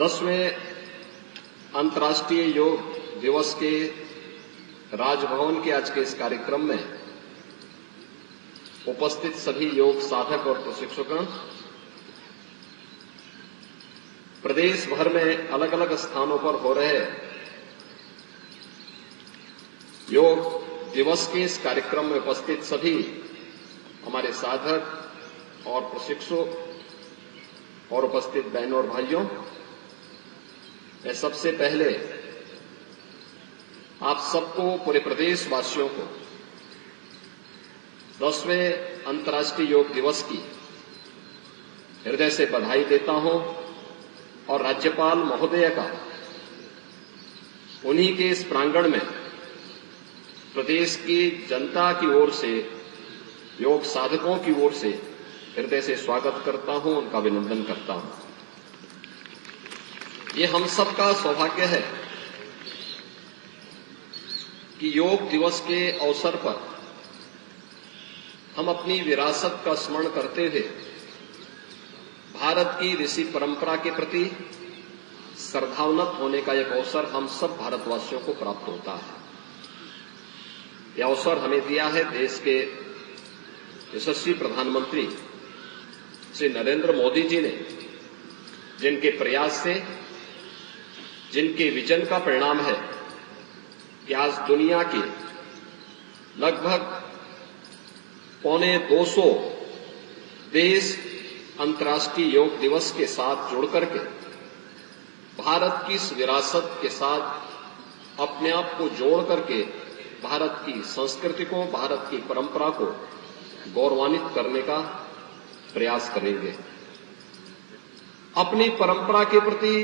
10वें अंतर्राष्ट्रीय योग दिवस के राजभवन के आज के इस कार्यक्रम में उपस्थित सभी योग साधक और प्रशिक्षकगण, प्रदेश भर में अलग अलग स्थानों पर हो रहे योग दिवस के इस कार्यक्रम में उपस्थित सभी हमारे साधक और प्रशिक्षक और उपस्थित बहनों और भाइयों, मैं सबसे पहले आप सबको, पूरे प्रदेशवासियों को 10वें अंतर्राष्ट्रीय योग दिवस की हृदय से बधाई देता हूं और राज्यपाल महोदय का उन्हीं के इस प्रांगण में प्रदेश की जनता की ओर से, योग साधकों की ओर से हृदय से स्वागत करता हूं, उनका अभिनंदन करता हूं। ये हम सबका सौभाग्य है कि योग दिवस के अवसर पर हम अपनी विरासत का स्मरण करते हुए भारत की ऋषि परंपरा के प्रति श्रद्धान्वित होने का एक अवसर हम सब भारतवासियों को प्राप्त होता है। यह अवसर हमें दिया है देश के यशस्वी प्रधानमंत्री श्री नरेंद्र मोदी जी ने, जिनके प्रयास से, जिनके विजन का परिणाम है कि आज दुनिया के लगभग 250 देश अंतर्राष्ट्रीय योग दिवस के साथ जुड़कर के भारत की इस विरासत के साथ अपने आप को जोड़ करके भारत की संस्कृति को, भारत की परंपरा को गौरवान्वित करने का प्रयास करेंगे। अपनी परंपरा के प्रति,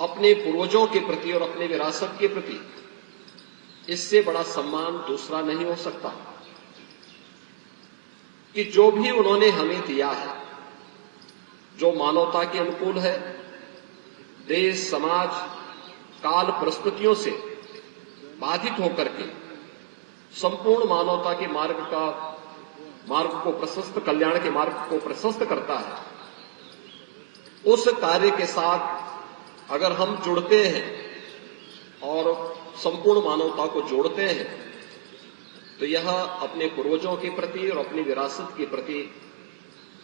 अपने पूर्वजों के प्रति और अपने विरासत के प्रति इससे बड़ा सम्मान दूसरा नहीं हो सकता कि जो भी उन्होंने हमें दिया है, जो मानवता के अनुकूल है, देश, समाज, काल, परिस्थितियों से बाधित होकर के संपूर्ण मानवता के मार्ग को प्रशस्त, कल्याण के मार्ग को प्रशस्त करता है, उस कार्य के साथ अगर हम जुड़ते हैं और संपूर्ण मानवता को जोड़ते हैं तो यह अपने पूर्वजों के प्रति और अपनी विरासत के प्रति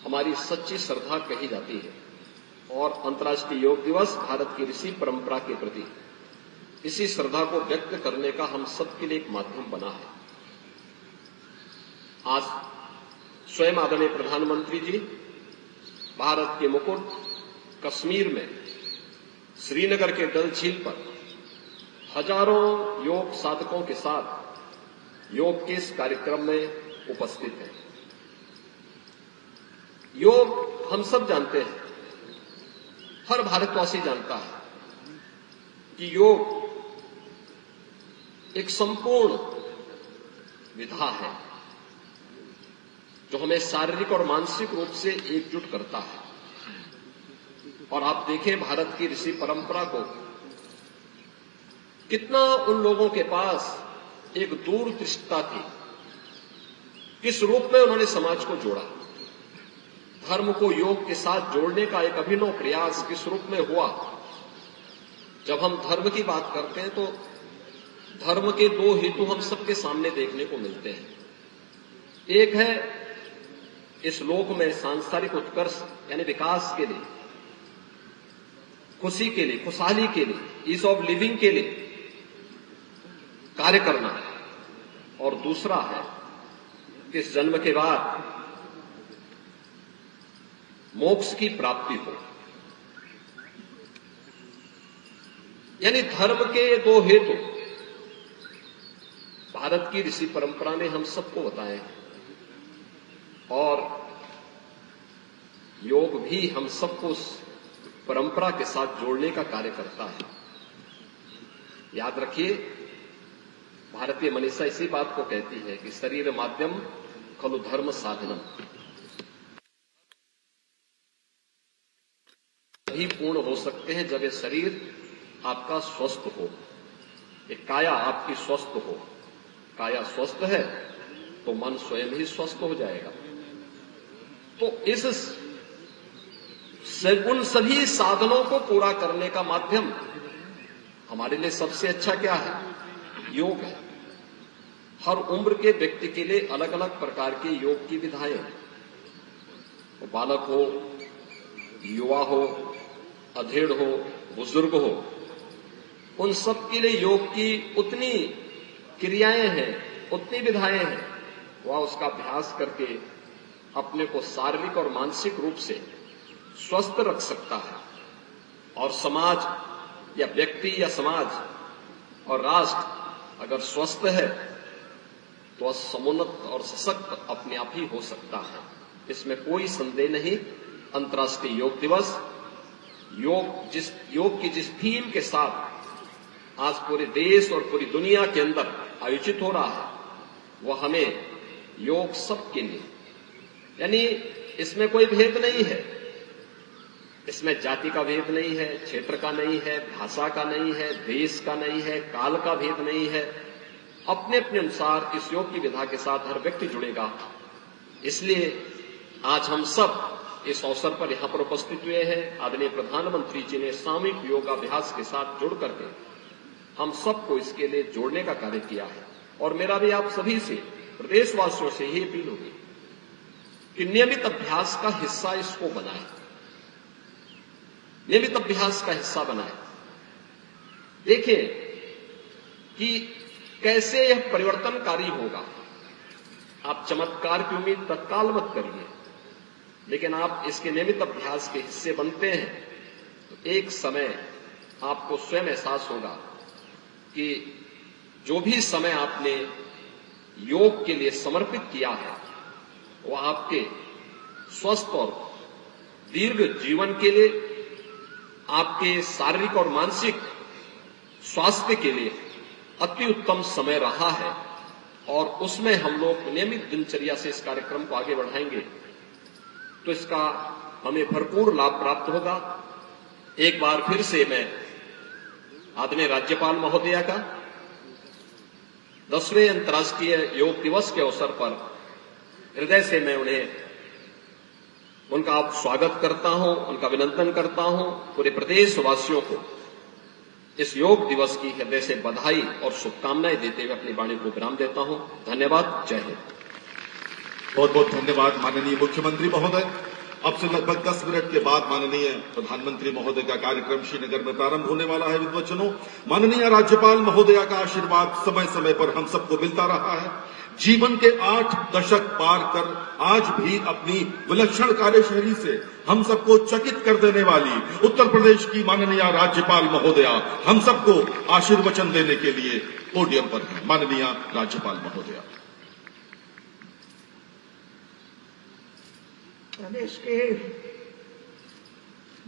हमारी सच्ची श्रद्धा कही जाती है। और अंतर्राष्ट्रीय योग दिवस भारत की ऋषि परंपरा के प्रति इसी श्रद्धा को व्यक्त करने का हम सबके लिए एक माध्यम बना है। आज स्वयं आदरणीय प्रधानमंत्री जी भारत के मुकुट कश्मीर में श्रीनगर के डल झील पर हजारों योग साधकों के साथ योग के इस कार्यक्रम में उपस्थित हैं। योग हम सब जानते हैं, हर भारतवासी जानता है कि योग एक संपूर्ण विधा है जो हमें शारीरिक और मानसिक रूप से एकजुट करता है। और आप देखें भारत की ऋषि परंपरा को, कितना उन लोगों के पास एक दूरदृष्टता थी, किस रूप में उन्होंने समाज को जोड़ा, धर्म को योग के साथ जोड़ने का एक अभिनव प्रयास किस रूप में हुआ। जब हम धर्म की बात करते हैं तो धर्म के दो हेतु हम सबके सामने देखने को मिलते हैं। एक है इस लोक में सांसारिक उत्कर्ष यानी विकास के लिए, खुशी के लिए, खुशहाली के लिए, ईज ऑफ लिविंग के लिए कार्य करना, और दूसरा है कि इस जन्म के बाद मोक्ष की प्राप्ति हो। यानी धर्म के दो हेतु भारत की ऋषि परंपरा ने हम सबको बताए हैं और योग भी हम सबको उस परंपरा के साथ जोड़ने का कार्य करता है। याद रखिए, भारतीय मनीषा इसी बात को कहती है कि शरीर माध्यम खलु धर्म साधनम। तभी पूर्ण हो सकते हैं जब ये शरीर आपका स्वस्थ हो, ये काया आपकी स्वस्थ हो। काया स्वस्थ है तो मन स्वयं ही स्वस्थ हो जाएगा। तो इस उन सभी साधनों को पूरा करने का माध्यम हमारे लिए सबसे अच्छा क्या है? योग है। हर उम्र के व्यक्ति के लिए अलग अलग प्रकार के योग की विधाएं हैं। वो बालक हो, युवा हो, अधेड़ हो, बुजुर्ग हो, उन सब के लिए योग की उतनी क्रियाएं हैं, उतनी विधाएं हैं। वह उसका अभ्यास करके अपने को शारीरिक और मानसिक रूप से स्वस्थ रख सकता है। और समाज या व्यक्ति या समाज और राष्ट्र अगर स्वस्थ है तो समुन्नत और सशक्त अपने आप ही हो सकता है, इसमें कोई संदेह नहीं। अंतर्राष्ट्रीय योग दिवस योग की जिस थीम के साथ आज पूरे देश और पूरी दुनिया के अंदर आयोजित हो रहा है, वह हमें योग सबके लिए, यानी इसमें कोई भेद नहीं है, इसमें जाति का भेद नहीं है, क्षेत्र का नहीं है, भाषा का नहीं है, देश का नहीं है, काल का भेद नहीं है। अपने अपने अनुसार इस योग की विधा के साथ हर व्यक्ति जुड़ेगा। इसलिए आज हम सब इस अवसर पर यहां पर उपस्थित हुए हैं। आदरणीय प्रधानमंत्री जी ने सामूहिक योगाभ्यास के साथ जुड़ करके हम सबको इसके लिए जोड़ने का कार्य किया है। और मेरा भी आप सभी से, प्रदेशवासियों से यही अपील होगी कि नियमित अभ्यास का हिस्सा इसको बनाएं, नियमित अभ्यास का हिस्सा बनाएं। देखें कि कैसे यह परिवर्तनकारी होगा। आप चमत्कार की उम्मीद तत्काल मत करिए, लेकिन आप इसके नियमित अभ्यास के हिस्से बनते हैं तो एक समय आपको स्वयं एहसास होगा कि जो भी समय आपने योग के लिए समर्पित किया है वह आपके स्वस्थ और दीर्घ जीवन के लिए, आपके शारीरिक और मानसिक स्वास्थ्य के लिए अति उत्तम समय रहा है। और उसमें हम लोग नियमित दिनचर्या से इस कार्यक्रम को आगे बढ़ाएंगे तो इसका हमें भरपूर लाभ प्राप्त होगा। एक बार फिर से मैं आदरणीय राज्यपाल महोदया का 10वें अंतर्राष्ट्रीय योग दिवस के अवसर पर हृदय से मैं उनका स्वागत करता हूं, उनका अभिनंदन करता हूं। पूरे प्रदेशवासियों को इस योग दिवस की हृदय से बधाई और शुभकामनाएं देते हुए अपनी वाणी को विराम देता हूं। धन्यवाद। जय हिंद। बहुत बहुत धन्यवाद माननीय मुख्यमंत्री महोदय। अब से लगभग 10 मिनट के बाद माननीय प्रधानमंत्री महोदय का कार्यक्रम श्रीनगर में प्रारंभ होने वाला है। विद्वजनों, माननीय राज्यपाल महोदया का आशीर्वाद समय समय पर हम सबको मिलता रहा है। जीवन के 8 दशक पार कर आज भी अपनी विलक्षण कार्यशैली से हम सबको चकित कर देने वाली उत्तर प्रदेश की माननीय राज्यपाल महोदया हम सबको आशीर्वचन देने के लिए पोडियम पर है। माननीय राज्यपाल महोदया। प्रदेश के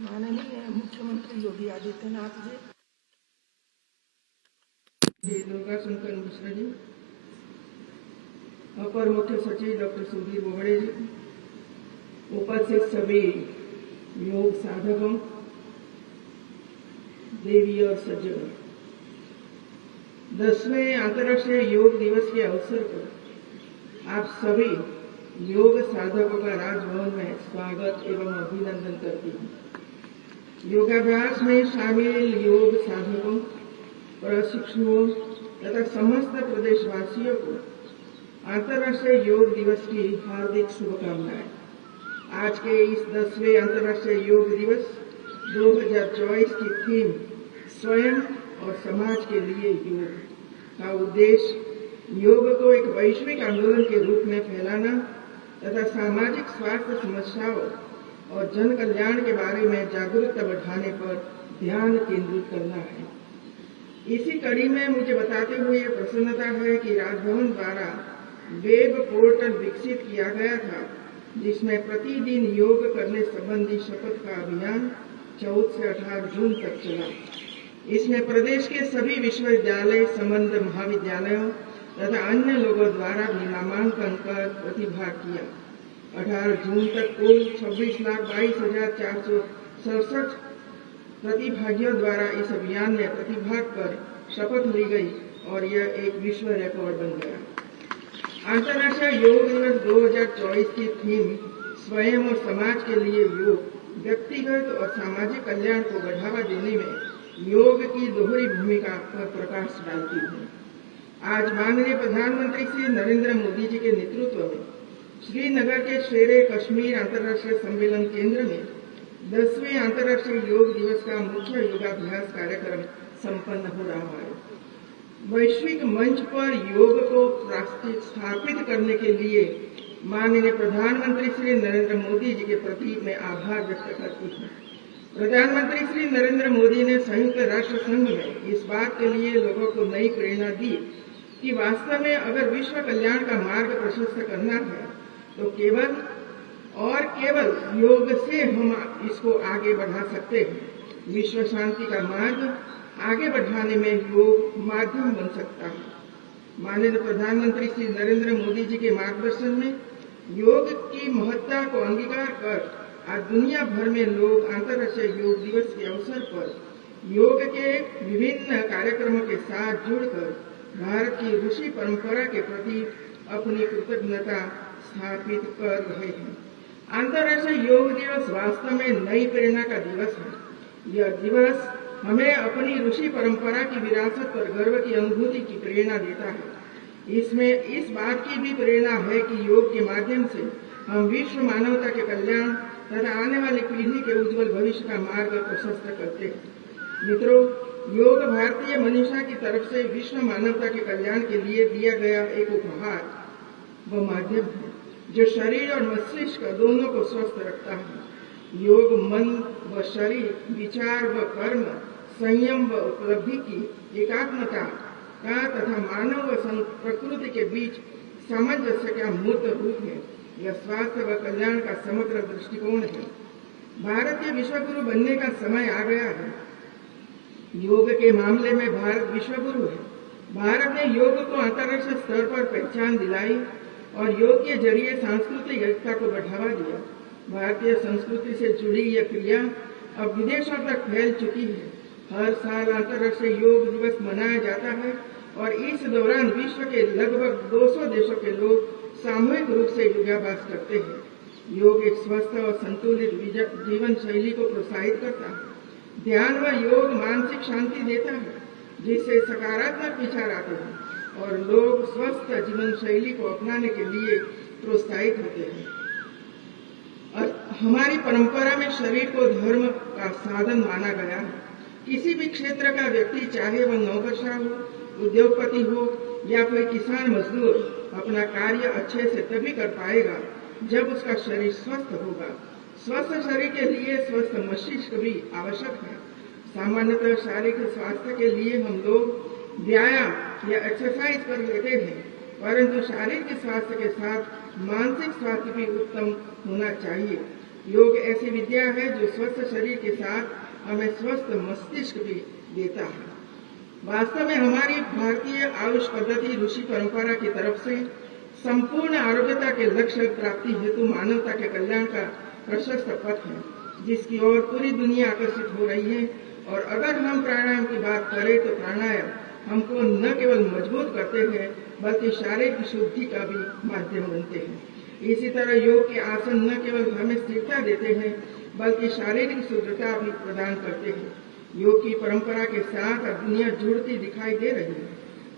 माननीय मुख्यमंत्री योगी आदित्यनाथ जी, दुर्गा शंकर मिश्रा जी, अपर मुख्य सचिव डॉक्टर सुधीर बोबड़े जी, उपस्थित सभी योग साधकों, देवी और सज्जनों, 10वें अंतर्राष्ट्रीय योग दिवस के अवसर पर आप सभी योग साधकों का राजभवन में स्वागत एवं अभिनंदन करती हूँ। योगाभ्यास में शामिल योग साधकों, प्रशिक्षुओं तथा समस्त प्रदेशवासियों को अंतर्राष्ट्रीय योग दिवस की हार्दिक शुभकामनाएं। आज के इस 10वें अंतर्राष्ट्रीय योग दिवस 2024 की थीम स्वयं और समाज के लिए योग का उद्देश्य योग को एक वैश्विक आंदोलन के रूप में फैलाना तथा सामाजिक स्वास्थ्य समस्याओं और जन कल्याण के बारे में जागरूकता बढ़ाने पर ध्यान केंद्रित करना है। इसी कड़ी में मुझे बताते हुए प्रसन्नता है कि राजभवन द्वारा वेब पोर्टल विकसित किया गया था, जिसमें प्रतिदिन योग करने संबंधी शपथ का अभियान 14 से 18 जून तक चला। इसमें प्रदेश के सभी विश्वविद्यालय, संबद्ध महाविद्यालयों तथा अन्य लोगों द्वारा भी नामांकन कर प्रतिभाग किया। 18 जून तक कुल 26,22,467 प्रतिभागियों द्वारा इस अभियान में प्रतिभाग कर शपथ ली गई और यह एक विश्व रिकॉर्ड बन गया। अंतर्राष्ट्रीय योग दिवस 2024 की थीम स्वयं और समाज के लिए योग व्यक्तिगत और सामाजिक कल्याण को बढ़ावा देने में योग की दोहरी भूमिका पर प्रकाश डालती है। आज माननीय प्रधानमंत्री श्री नरेंद्र मोदी जी के नेतृत्व में श्रीनगर के शेरे कश्मीर अंतर्राष्ट्रीय सम्मेलन केंद्र में 10वें अंतर्राष्ट्रीय योग दिवस का मुख्य योगाभ्यास कार्यक्रम संपन्न हो रहा है। वैश्विक मंच पर योग को स्थापित करने के लिए माननीय प्रधानमंत्री श्री नरेंद्र मोदी जी के प्रति मैं आभार व्यक्त करती हूँ। प्रधानमंत्री श्री नरेंद्र मोदी ने संयुक्त राष्ट्र संघ में इस बात के लिए लोगों को नई प्रेरणा दी कि वास्तव में अगर विश्व कल्याण का मार्ग प्रशस्त करना है तो केवल योग से हम इसको आगे बढ़ा सकते हैं। विश्व शांति का मार्ग आगे बढ़ाने में योग माध्यम बन सकता है। माननीय प्रधानमंत्री श्री नरेंद्र मोदी जी के मार्गदर्शन में योग की महत्ता को अंगीकार कर आज दुनिया भर में लोग अंतर्राष्ट्रीय योग दिवस के अवसर पर योग के विभिन्न कार्यक्रमों के साथ जुड़कर भारत की ऋषि परंपरा के प्रति अपनी कृतज्ञता स्थापित कर रहे हैं। अंतर्राष्ट्रीय योग दिवस वास्तव में नई प्रेरणा का दिवस है। यह दिवस हमें अपनी ऋषि परंपरा की विरासत पर गर्व की अनुभूति की प्रेरणा देता है। इसमें इस बात की भी प्रेरणा है कि योग के माध्यम से हम विश्व मानवता के कल्याण तथा आने वाली पीढ़ी के उज्जवल भविष्य का मार्ग प्रशस्त करते हैं। मित्रों, योग भारतीय मनीषा की तरफ से विश्व मानवता के कल्याण के लिए दिया गया एक उपहार व माध्यम है जो शरीर और मस्तिष्क दोनों को स्वस्थ रखता है। योग मन व शरीर, विचार व कर्म, संयम व उपलब्धि की एकात्मता का तथा मानव व प्रकृति के बीच सामंजस्य का मूर्त रूप है। यह स्वास्थ्य व कल्याण का समग्र दृष्टिकोण है। भारतीय विश्वगुरु बनने का समय आ गया है। योग के मामले में भारत विश्वगुरु है। भारत ने योग को अंतर्राष्ट्रीय स्तर पर पहचान दिलाई और योग के जरिए सांस्कृतिक एकता को बढ़ावा दिया। भारतीय संस्कृति से जुड़ी यह क्रिया अब विदेशों तक फैल चुकी है। हर साल अंतर्राष्ट्रीय योग दिवस मनाया जाता है और इस दौरान विश्व के लगभग 200 देशों के लोग सामूहिक रूप से योगाभ्यास करते हैं। योग एक स्वस्थ और संतुलित जीवन शैली को प्रोत्साहित करता है। ध्यान व योग मानसिक शांति देता है जिससे सकारात्मक विचार आते हैं और लोग स्वस्थ जीवन शैली को अपनाने के लिए प्रोत्साहित होते हैं। और हमारी परंपरा में शरीर को धर्म का साधन माना गया है। किसी भी क्षेत्र का व्यक्ति, चाहे वह नौकरशाह हो, उद्योगपति हो या कोई किसान मजदूर, अपना कार्य अच्छे से तभी कर पाएगा जब उसका शरीर स्वस्थ होगा। स्वस्थ शरीर के लिए स्वस्थ मस्तिष्क भी आवश्यक है। सामान्यतः शारीरिक स्वास्थ्य के लिए हम लोग व्यायाम या एक्सरसाइज कर लेते हैं, परंतु शारीरिक स्वास्थ्य के साथ मानसिक स्वास्थ्य भी उत्तम होना चाहिए। योग ऐसी विद्या है जो स्वस्थ शरीर के साथ हमें स्वस्थ मस्तिष्क भी देता है। वास्तव में हमारी भारतीय आयुष पद्धति ऋषि परंपरा की तरफ से संपूर्ण आरोग्यता के लक्ष्य प्राप्ति हेतु मानवता के कल्याण का प्रशस्त पथ है जिसकी ओर पूरी दुनिया आकर्षित हो रही है। और अगर हम प्राणायाम की बात करें तो प्राणायाम हमको न केवल मजबूत करते हैं बल्कि शारीरिक शुद्धि का भी माध्यम बनते हैं। इसी तरह योग के आसन न केवल हमें स्थिरता देते हैं बल्कि शारीरिक शुद्धता भी प्रदान करते हैं। योग की परंपरा के साथ अब दुनिया जुड़ती दिखाई दे रही है।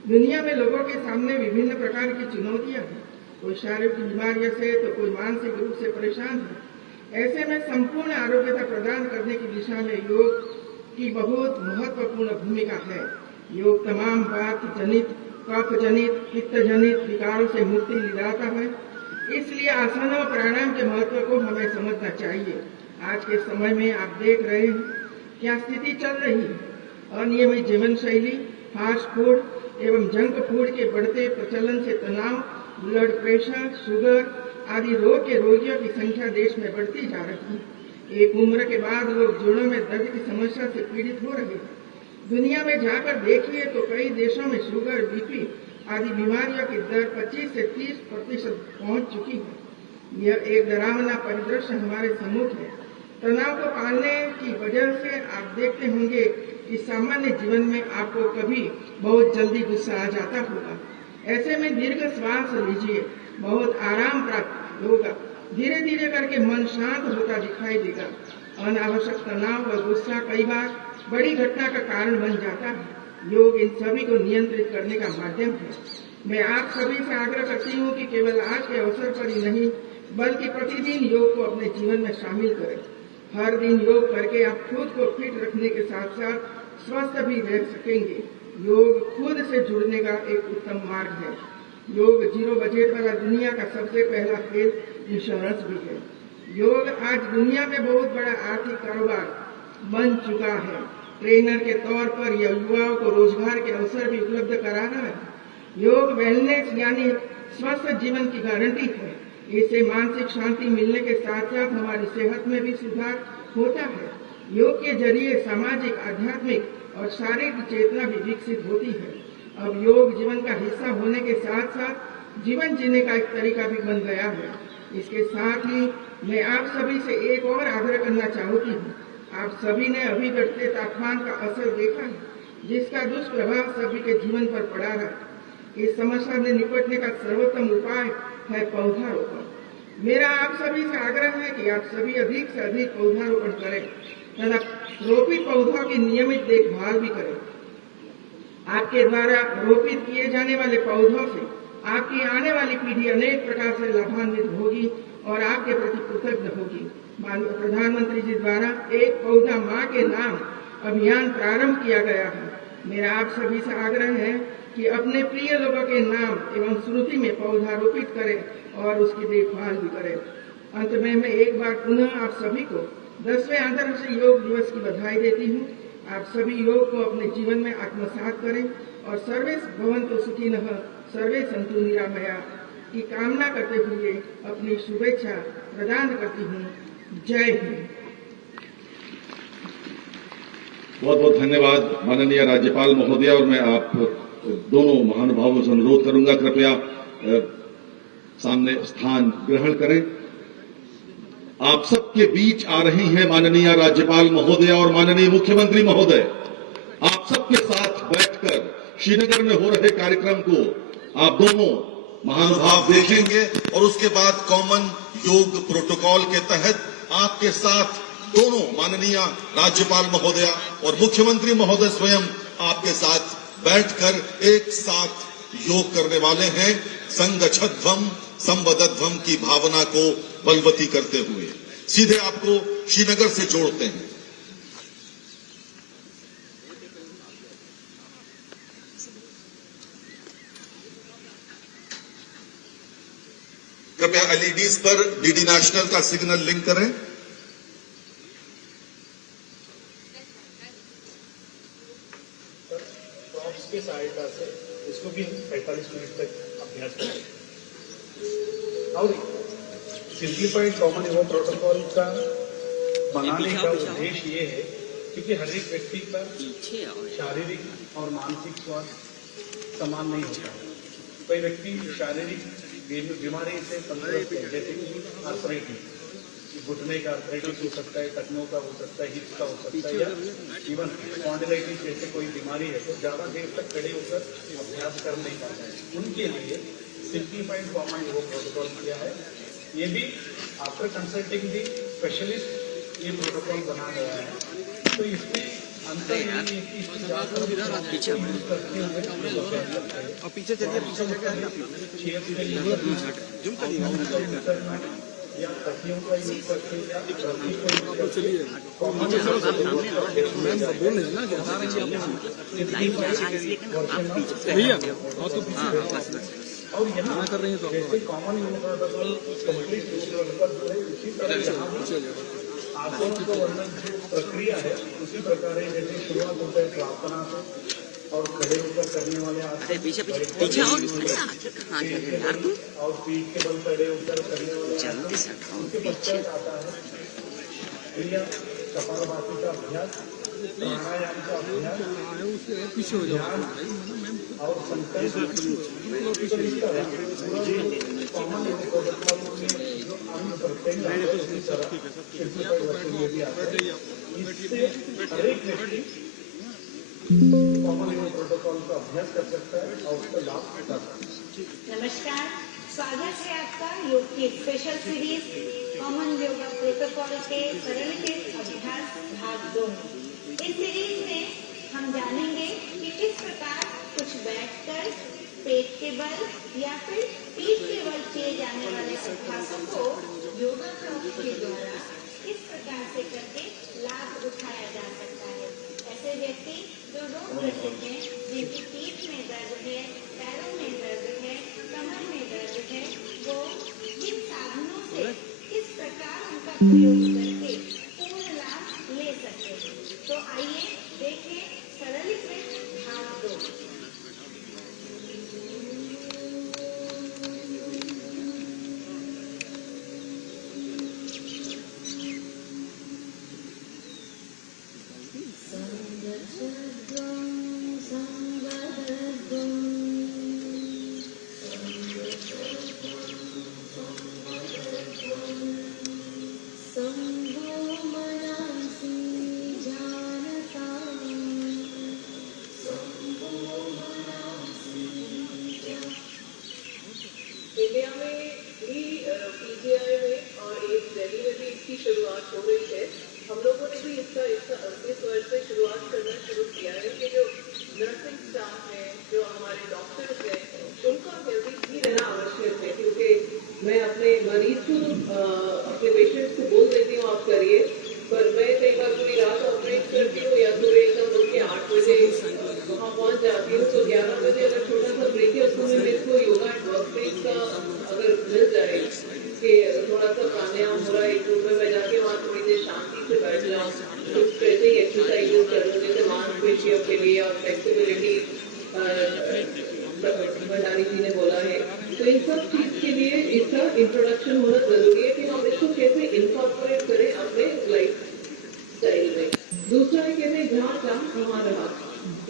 दुनिया में लोगों के सामने विभिन्न प्रकार की चुनौतियां हैं। कोई शारीरिक बीमारियों से तो कोई मानसिक रूप से परेशान है। ऐसे में संपूर्ण आरोग्यता प्रदान करने की दिशा में योग की बहुत महत्वपूर्ण भूमिका है। योग तमाम वात जनित, कफ जनित, पित्त जनित विकारों से मुक्ति दिलाता है। इसलिए आसन और प्राणायाम के महत्व को हमें समझना चाहिए। आज के समय में आप देख रहे हैं क्या स्थिति चल रही है। अनियमित जीवन शैली, फास्ट फूड एवं जंक फूड के बढ़ते प्रचलन से तनाव, ब्लड प्रेशर, शुगर आदि रोग के रोगियों की संख्या देश में बढ़ती जा रही है। एक उम्र के बाद लोग जोड़ों में दर्द की समस्या से पीड़ित हो रहे हैं। दुनिया में जाकर देखिए तो कई देशों में शुगर, बीपी आदि बीमारियों की दर 25 से 30% पहुंच चुकी है। यह एक डरावना परिदृश्य हमारे सम्मुख है। तनाव को पालने की वजह से आप देखते होंगे कि सामान्य जीवन में आपको कभी बहुत जल्दी गुस्सा आ जाता होगा। ऐसे में दीर्घ श्वास लीजिए, बहुत आराम प्राप्त होगा। धीरे धीरे करके मन शांत होता दिखाई देगा। अनावश्यक तनाव व गुस्सा कई बार बड़ी घटना का कारण बन जाता है। योग इन सभी को नियंत्रित करने का माध्यम है। मैं आप सभी से आग्रह करती हूँ कि केवल आज के अवसर पर ही नहीं बल्कि प्रतिदिन योग को अपने जीवन में शामिल करें। हर दिन योग करके आप खुद को फिट रखने के साथ साथ स्वस्थ भी रह सकेंगे। योग खुद से जुड़ने का एक उत्तम मार्ग है। योग जीरो बजट वाला दुनिया का सबसे पहला हेल्थ इंश्योरेंस भी है। योग आज दुनिया में बहुत बड़ा आर्थिक कारोबार बन चुका है। ट्रेनर के तौर पर यह युवाओं को रोजगार के अवसर भी उपलब्ध करा रहा है। योग वेलनेस यानी स्वस्थ जीवन की गारंटी है। इससे मानसिक शांति मिलने के साथ साथ हमारी सेहत में भी सुधार होता है। योग के जरिए सामाजिक, आध्यात्मिक और शारीरिक चेतना भी विकसित होती है। अब योग जीवन का हिस्सा होने के साथ साथ जीवन जीने का एक तरीका भी बन गया है। इसके साथ ही मैं आप सभी से एक और आग्रह करना चाहती हूँ। आप सभी ने अभी बढ़ते तापमान का असर देखा है, जिसका दुष्प्रभाव सभी के जीवन पर पड़ा है। इस समस्या से निपटने का सर्वोत्तम उपाय है पौधारोपण। मेरा आप सभी से आग्रह है कि आप सभी अधिक से अधिक पौधारोपण करें तथा रोपित पौधों की नियमित देखभाल भी करें। आपके द्वारा रोपित किए जाने वाले पौधों से आपकी आने वाली पीढ़ी अनेक प्रकार से लाभान्वित होगी और आपके प्रति कृतज्ञ होगी। प्रधानमंत्री जी द्वारा एक पौधा माँ के नाम अभियान प्रारंभ किया गया है। मेरा आप सभी से आग्रह है कि अपने प्रिय लोगों के नाम एवं स्मृति में पौधा रोपित करें और उसकी देखभाल भी करें। अंत में मैं एक बार पुनः आप सभी को 10वें अंतर्राष्ट्रीय योग दिवस की बधाई देती हूँ। आप सभी योग को अपने जीवन में आत्मसात करें और सर्वे भवन्तु सुखिनः सर्वे सन्तु निरामया की कामना करते हुए अपनी शुभेच्छा प्रदान करती हूँ। जय हिंद। बहुत बहुत धन्यवाद माननीय राज्यपाल महोदय। और मैं आप दोनों महानुभावों से अनुरोध करूंगा कृपया सामने स्थान ग्रहण करें। आप सबके बीच आ रही हैं माननीय राज्यपाल महोदय और माननीय मुख्यमंत्री महोदय। आप सबके साथ बैठकर श्रीनगर में हो रहे कार्यक्रम को आप दोनों महानुभाव देखेंगे और उसके बाद कॉमन योग प्रोटोकॉल के तहत आपके साथ दोनों माननीय राज्यपाल महोदय और मुख्यमंत्री महोदय स्वयं आपके साथ बैठकर एक साथ योग करने वाले हैं। संगच्छध्वम संवदध्वम की भावना को बलवती करते हुए सीधे आपको श्रीनगर से जोड़ते हैं। कृपया एलईडीज पर डीडी नेशनल का सिग्नल लिंक करें। की सहायता से इसको भी 45 मिनट तक अभ्यास करें। और सिंप्लीफाइड कॉमन योग प्रोटोकॉल का बनाने का उद्देश्य ये है क्योंकि हर एक व्यक्ति का शारीरिक और मानसिक स्वास्थ्य समान नहीं होता। कोई व्यक्ति शारीरिक बीमारी से संतुष्ट है, जैसे कि आर्थराइटिस, घुटने का आर्थराइटिस हो सकता है, टखनों का हो सकता है, हिप्स का हो सकता है, या इवन स्पॉन्डिलाइटिस जैसे कोई बीमारी है तो ज्यादा देर तक खड़े होकर अभ्यास कर नहीं पाते हैं। उनके लिए सिंप्लीफाइड कॉमन योग प्रोटोकॉल किया है। ये भी आफ्टर कंसल्टिंग दी स्पेशलिस्ट ये प्रोटोकॉल बना गया है। तो इसमें अंतर ये है कि पीछे या तकियों का यूज करते हैं और यहाँ कर रहे हैं तो जैसे कॉमन यूज प्रोटोकॉल कंप्लीट उसी तरह आसनों को वर्णन जो प्रक्रिया है उसी प्रकार है। जैसे शुरुआत होता है प्रार्थना से और खड़े होकर करने वाले आसन और पीठ के बल खड़े होकर करने वाले आसन। उसके पश्चात आता है क्रिया कपालभाति का अभ्यास, प्राणायाम का अभ्यास, ध्यान और संकल्प। कॉमन योग प्रोटोकॉल में जो अंग प्रत्यंग उसी तरह भी आता है। इससे हर एक व्यक्ति कॉमन योग प्रोटोकॉल का अभ्यास कर सकता है और उसका लाभ उठा सकता है। नमस्कार, स्वागत है आपका योग की स्पेशल सीरीज कॉमन योग प्रोटोकॉल के सरलीकृत गुण। इस सीरीज में हम जानेंगे कि किस प्रकार कुछ बैठकर पेट के बल या फिर पीठ के बल किए जाने वाले अभ्यासों को योगाभ्यास के द्वारा किस प्रकार से करके लाभ उठाया जा सकता है। ऐसे व्यक्ति जो रोग ग्रसित हैं, जिनकी पीठ में दर्द है, पैरों में दर्द है, कमर में दर्द है, वो किन साधनों से किस प्रकार उनका प्रयोग करके पूर्ण लाभ ले सकते हैं। तो आइए देखें सरलीकृत भाग 2। इंडिया में भी पीजीआई में और एक दिल्ली में भी इसकी शुरुआत हो गई है। हम लोगों ने भी इसका इस वर्ष से शुरुआत करना शुरू किया है कि जो नर्सिंग स्टाफ है, जो हमारे डॉक्टर्स हैं, उनका हेल्दी भी रहना आवश्यक है। क्योंकि मैं अपने मरीज को अपने पेशेंट्स को बोल देती हूँ आप करिए, पर मैं कई बार पूरी रात ऑपरेट करती हूँ या पूरे एकदम उठ के 8 बजे वहाँ पहुँच जाती हूँ, तो 11 बजे अगर छोटा सा ब्रेक है उसको मैं मेरे को योगा एंड वर्क प्लेस का अगर मिल जाए कि थोड़ा सा प्राणायाम हो रहा है एक रूम में, मैं जाके वहाँ थोड़ी देर शांति से बैठ जाऊँ, कुछ स्ट्रेचिंग एक्सरसाइजेस करूँ जैसे मांसपेशियों के लिए और फ्लेक्सिबिलिटी भंडारी जी ने बोला है। तो इन सब चीज के लिए इसका इंट्रोडक्शन होना जरूरी है कि हम इसको कैसे इनकॉर्पोरेट करें अपने लाइफ स्टाइल में। दूसरा है कहते जहाँ चाह हमारा हाथ।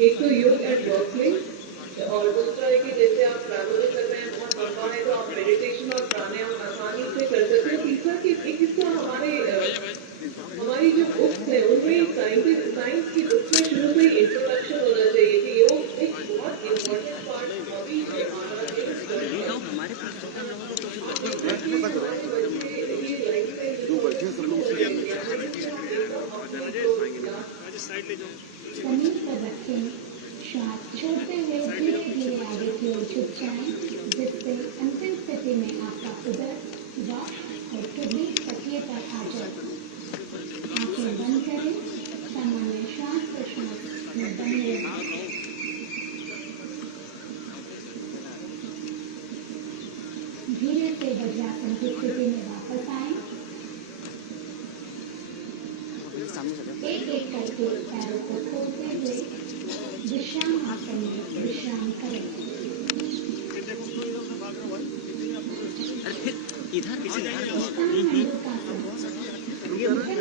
एक तो योग एंड वर्क प्लेस और दूसरा है कि जैसे आप ट्रैवल कर रहे हैं बहुत लंबा है तो आप मेडिटेशन और प्राणायाम आसानी से कर सकते हैं। तीसरा कि एक हिस्सा हमारी जो बुक्स है उनमें साइंस की बुक्स में शुरू से ही इंट्रोडक्शन होना चाहिए कि योग एक बहुत इम्पोर्टेंट पार्ट अभी है हमारा जमीन पर रखें, श्वास छोड़ते हुए धीरे धीरे आगे की ओर झुक जाएं, जिससे अंतिम स्थिति में आपका उदर, वक्ष और किडनी तकिए पर आ जाए। आंखें बंद करें, सामान्य श्वास प्रश्वास में बने रहें। धीरे से वज्रासन की स्थिति में वापस आएं। एक एक करके पैरों को खोलते हुए विश्राम आसन में विश्राम करें।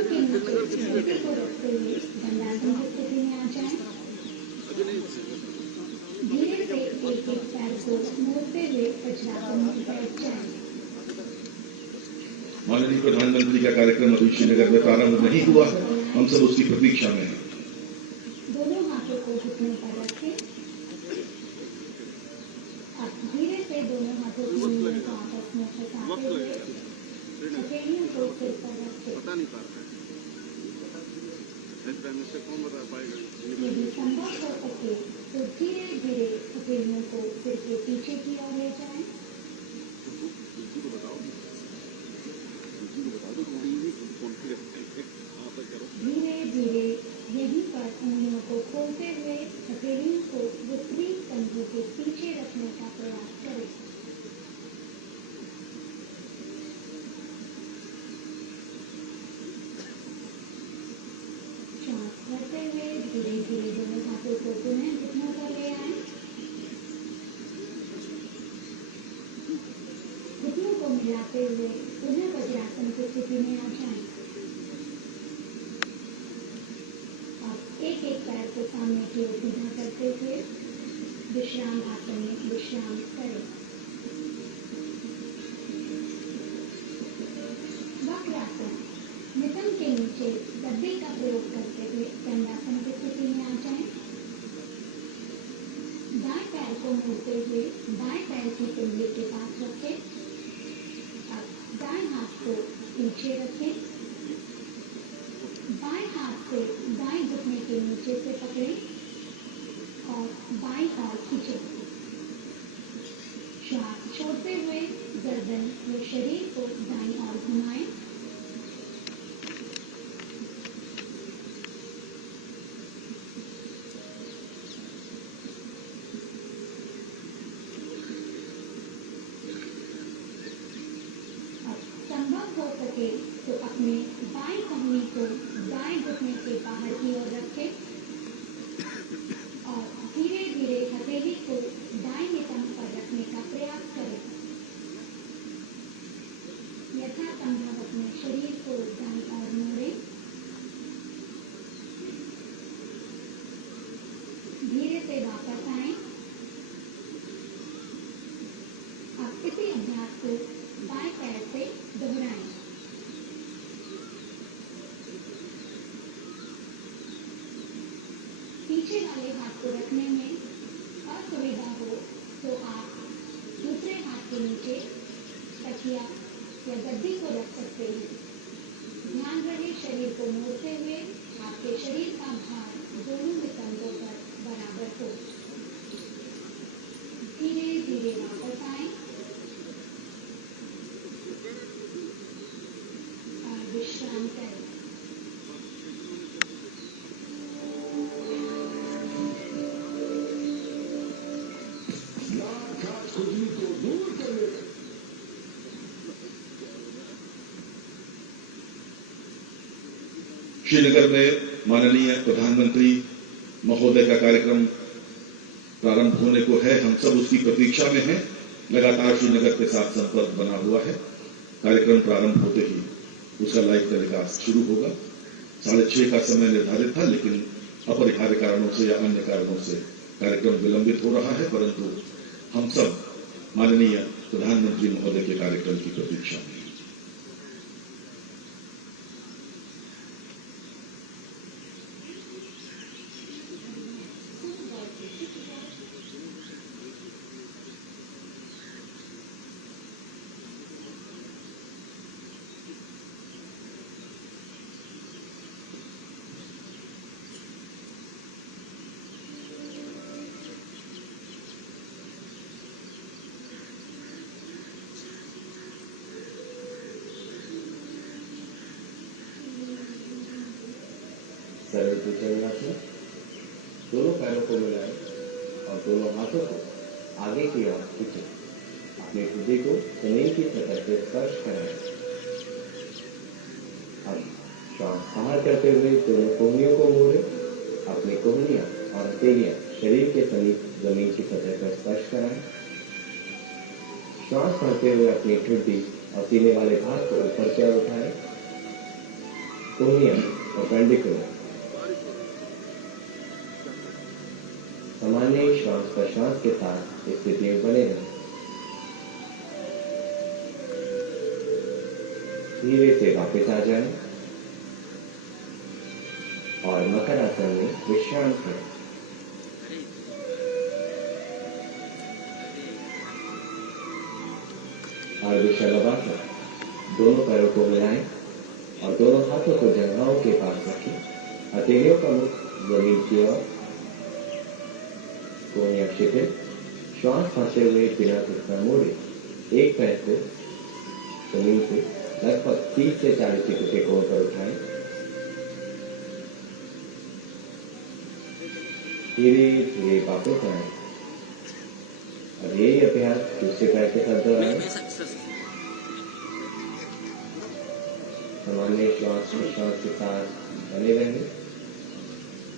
के नीचे छाती को रखते हुए दंडासन की स्थिति में आ जाएं। धीरे से एक एक पैर को मोड़ते हुए वज्रासन में बैठ जाएं। माननीय प्रधानमंत्री का कार्यक्रम अभी श्रीनगर में प्रारंभ नहीं हुआ, हम सब उसकी प्रतीक्षा में हैं। दोनों हाथों को घुटनों पर रखें। अब धीरे से दोनों हाथों की उंगलियों को आपस में फंसाते हुए हथेलियों को सिर पर रखें। यदि संभव हो सके तो धीरे धीरे हथेलियों को सिर के पीछे की ओर ले जाएं। धीरे धीरे यहीं पर उंगलियों को खोलते हुए हथेलियों को विपरीत कंधों के पीछे रखने का प्रयास करें। श्वास भरते हुए धीरे धीरे दोनों हाथों को पुनः घुटनों पर ले आएं। घुटनों को मिलाते हुए पुनः वज्रासन की स्थिति में आ जाएं। एक एक पैर को सामने की ओर सीधा करते हुए विश्राम आसन में विश्राम करें। वक्रासन नितंब के नीचे गद्दे का प्रयोग करते हुए दंडासन की स्थिति में आ जाएं। दाएं पैर को मोड़ते हुए बाएं पैर की पिंडली के पास रखें। अब दाएं हाथ को पीछे रखें। बाएं हाथ से नीचे से पकड़ें और बाईं ओर खींचें। श्वास छोड़ते हुए गर्दन व शरीर को दाईं ओर घुमाएं। संभव हो सके तो अपने बाएं कमनी को दाएं घुटने के बाहर की ओर रखें और धीरे धीरे हथेली को दाएं नितंब पर रखने का प्रयास करें। यथासंभव अपने शरीर को दाईं ओर मोड़ें। धीरे से वापस आएं। अब इसी अभ्यास को बाएं पैर से दोहराएं। पीछे वाले हाथ को रखने में असुविधा हो तो आप दूसरे हाथ के नीचे तकिया या गद्दी को रख सकते हैं। ध्यान रहे शरीर को मोड़ते हुए आपके शरीर का भार दोनों नितंबों पर बराबर हो। धीरे धीरे वापस आएं और विश्राम करें। श्रीनगर में माननीय प्रधानमंत्री महोदय का कार्यक्रम प्रारंभ होने को है। हम सब उसकी प्रतीक्षा में हैं। लगातार श्रीनगर के साथ संपर्क बना हुआ है। कार्यक्रम प्रारंभ होते ही उसका लाइव टेलीकास्ट शुरू होगा। 6:30 का समय निर्धारित था, लेकिन अपरिहार्य कारणों से या अन्य कारणों से कार्यक्रम विलंबित हो रहा है, परंतु हम सब माननीय प्रधानमंत्री महोदय के कार्यक्रम की प्रतीक्षा में हैं। सरल भुजंगासन में दोनों पैरों को मिलाएं और दोनों हाथों को आगे की ओर खींचें। अपने हृदय को जमीन की सतह से स्पर्श कराएं। अब श्वास बाहर करते हुए दोनों कोहनियों को मोड़ें। अपनी कोहनियां और हथेलियां शरीर के समीप जमीन की सतह पर स्पर्श कराएं। श्वास भरते हुए अपनी ठुड्डी और सीने वाले भाग को ऊपर की ओर उठाएं। कोहनियां परपेंडिकुलर। सामान्य श्वास प्रश्वास के साथ स्थिति में बने रहें। धीरे से वापस आ जाएं और मकर आसन में विश्राम करें। और विषलवासन दोनों पैरों को मिलाएं और दोनों हाथों को जंघाओं के पास रखें। हथेलियों का मुख जमीन की ओर, कोहनियां शिथिल। श्वास भरते हुए बिना घुटना मोड़े एक पैर को जमीन से लगभग 30 से 40 फीट के कोण पर उठाएं। धीरे धीरे वापस आए और यही अभ्यास दूसरे पैर के साथ दोहराएं। सामान्य श्वास प्रश्वास के साथ बने रहेंगे।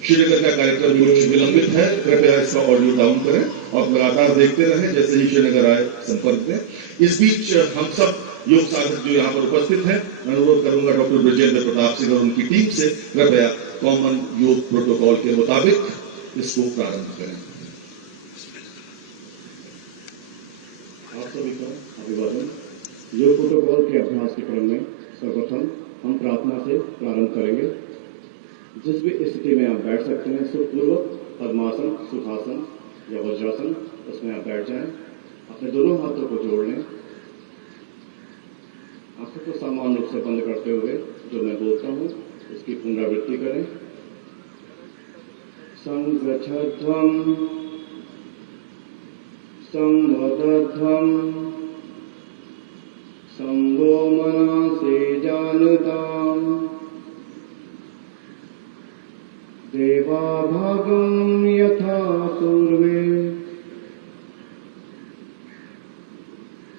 श्रीनगर का कार्यक्रम कुछ विलंबित है, कृपया इसका ऑडियो डाउन करें और लगातार देखते रहें। जैसे ही श्रीनगर आए संपर्क में। इस बीच हम सब योग साधक जो यहाँ पर उपस्थित हैं, मैं अनुरोध करूंगा डॉक्टर ब्रजेंद्र प्रताप सिंह और उनकी टीम से कृपया कॉमन योग प्रोटोकॉल के मुताबिक इसको प्रारंभ करें। आप सभी का अभिवादन। योग प्रोटोकॉल के अभ्यास के क्रम में सर्वप्रथम हम प्रार्थना से प्रारंभ करेंगे। जिस भी स्थिति में आप बैठ सकते हैं, सुखपूर्वक पद्मासन, सुखासन या वज्रासन, उसमें आप बैठ जाएं। अपने दोनों हाथों को जोड़ लें। आंखों को समान रूप से बंद करते हुए जो मैं बोलता हूं उसकी पुनरावृत्ति करें। संगच्छध्वं संवदध्वं संगो मनसे जानताम् देवाभागं यथा पूर्वे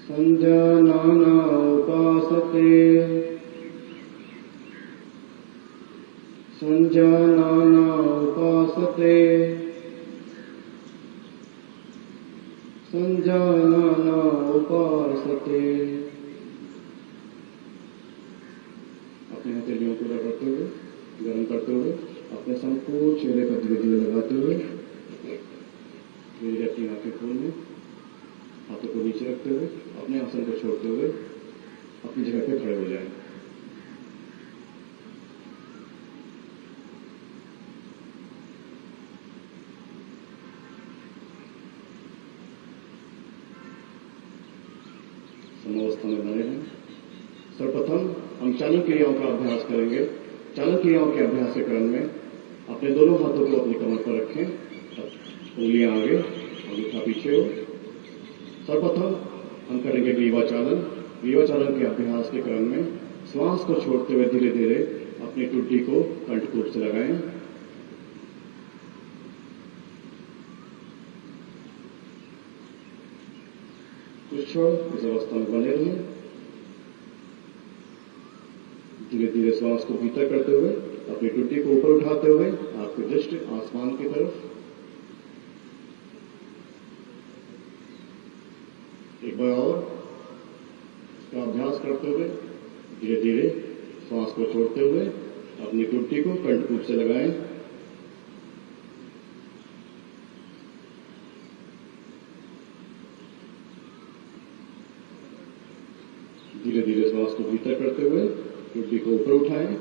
संजानाना उपासते संजानाना उपासते संजानाना उपासते। अपने हथेलियों को रगड़ते हुए गर्म करते हुए अपने संपूर्ण चेहरे पर धीरे धीरे लगाते हुए धीरे अपनी आंखें खोलने हाथों को नीचे रखते हुए अपने आसन को छोड़ते हुए अपनी जगह पे खड़े हो जाएं। समावस्था में बने हैं। सर्वप्रथम हम चालन क्रियाओं का अभ्यास करेंगे। चालन क्रियाओं के अभ्यास के क्रम में अपने दोनों हाथों को अपनी कमर पर रखें, उंगलियां आगे, अंगूठा पीछे हो। सर्वप्रथम हम करेंगे ग्रीवा चालन। ग्रीवा चालन के अभ्यास के क्रम में श्वास को छोड़ते हुए धीरे धीरे अपनी टुड्डी को कंठकूप से लगाएं। कुछ क्षण इस अवस्था में बने रहें। धीरे धीरे श्वास को भीतर करते हुए अपनी टुड्डी को ऊपर उठाते हुए आपकी दृष्टि आसमान की तरफ। एक बार और इसका अभ्यास करते हुए धीरे धीरे श्वास को छोड़ते हुए अपनी टुड्डी को कंठकूप से लगाएं। धीरे धीरे श्वास को भीतर करते हुए टुड्डी को ऊपर उठाएं।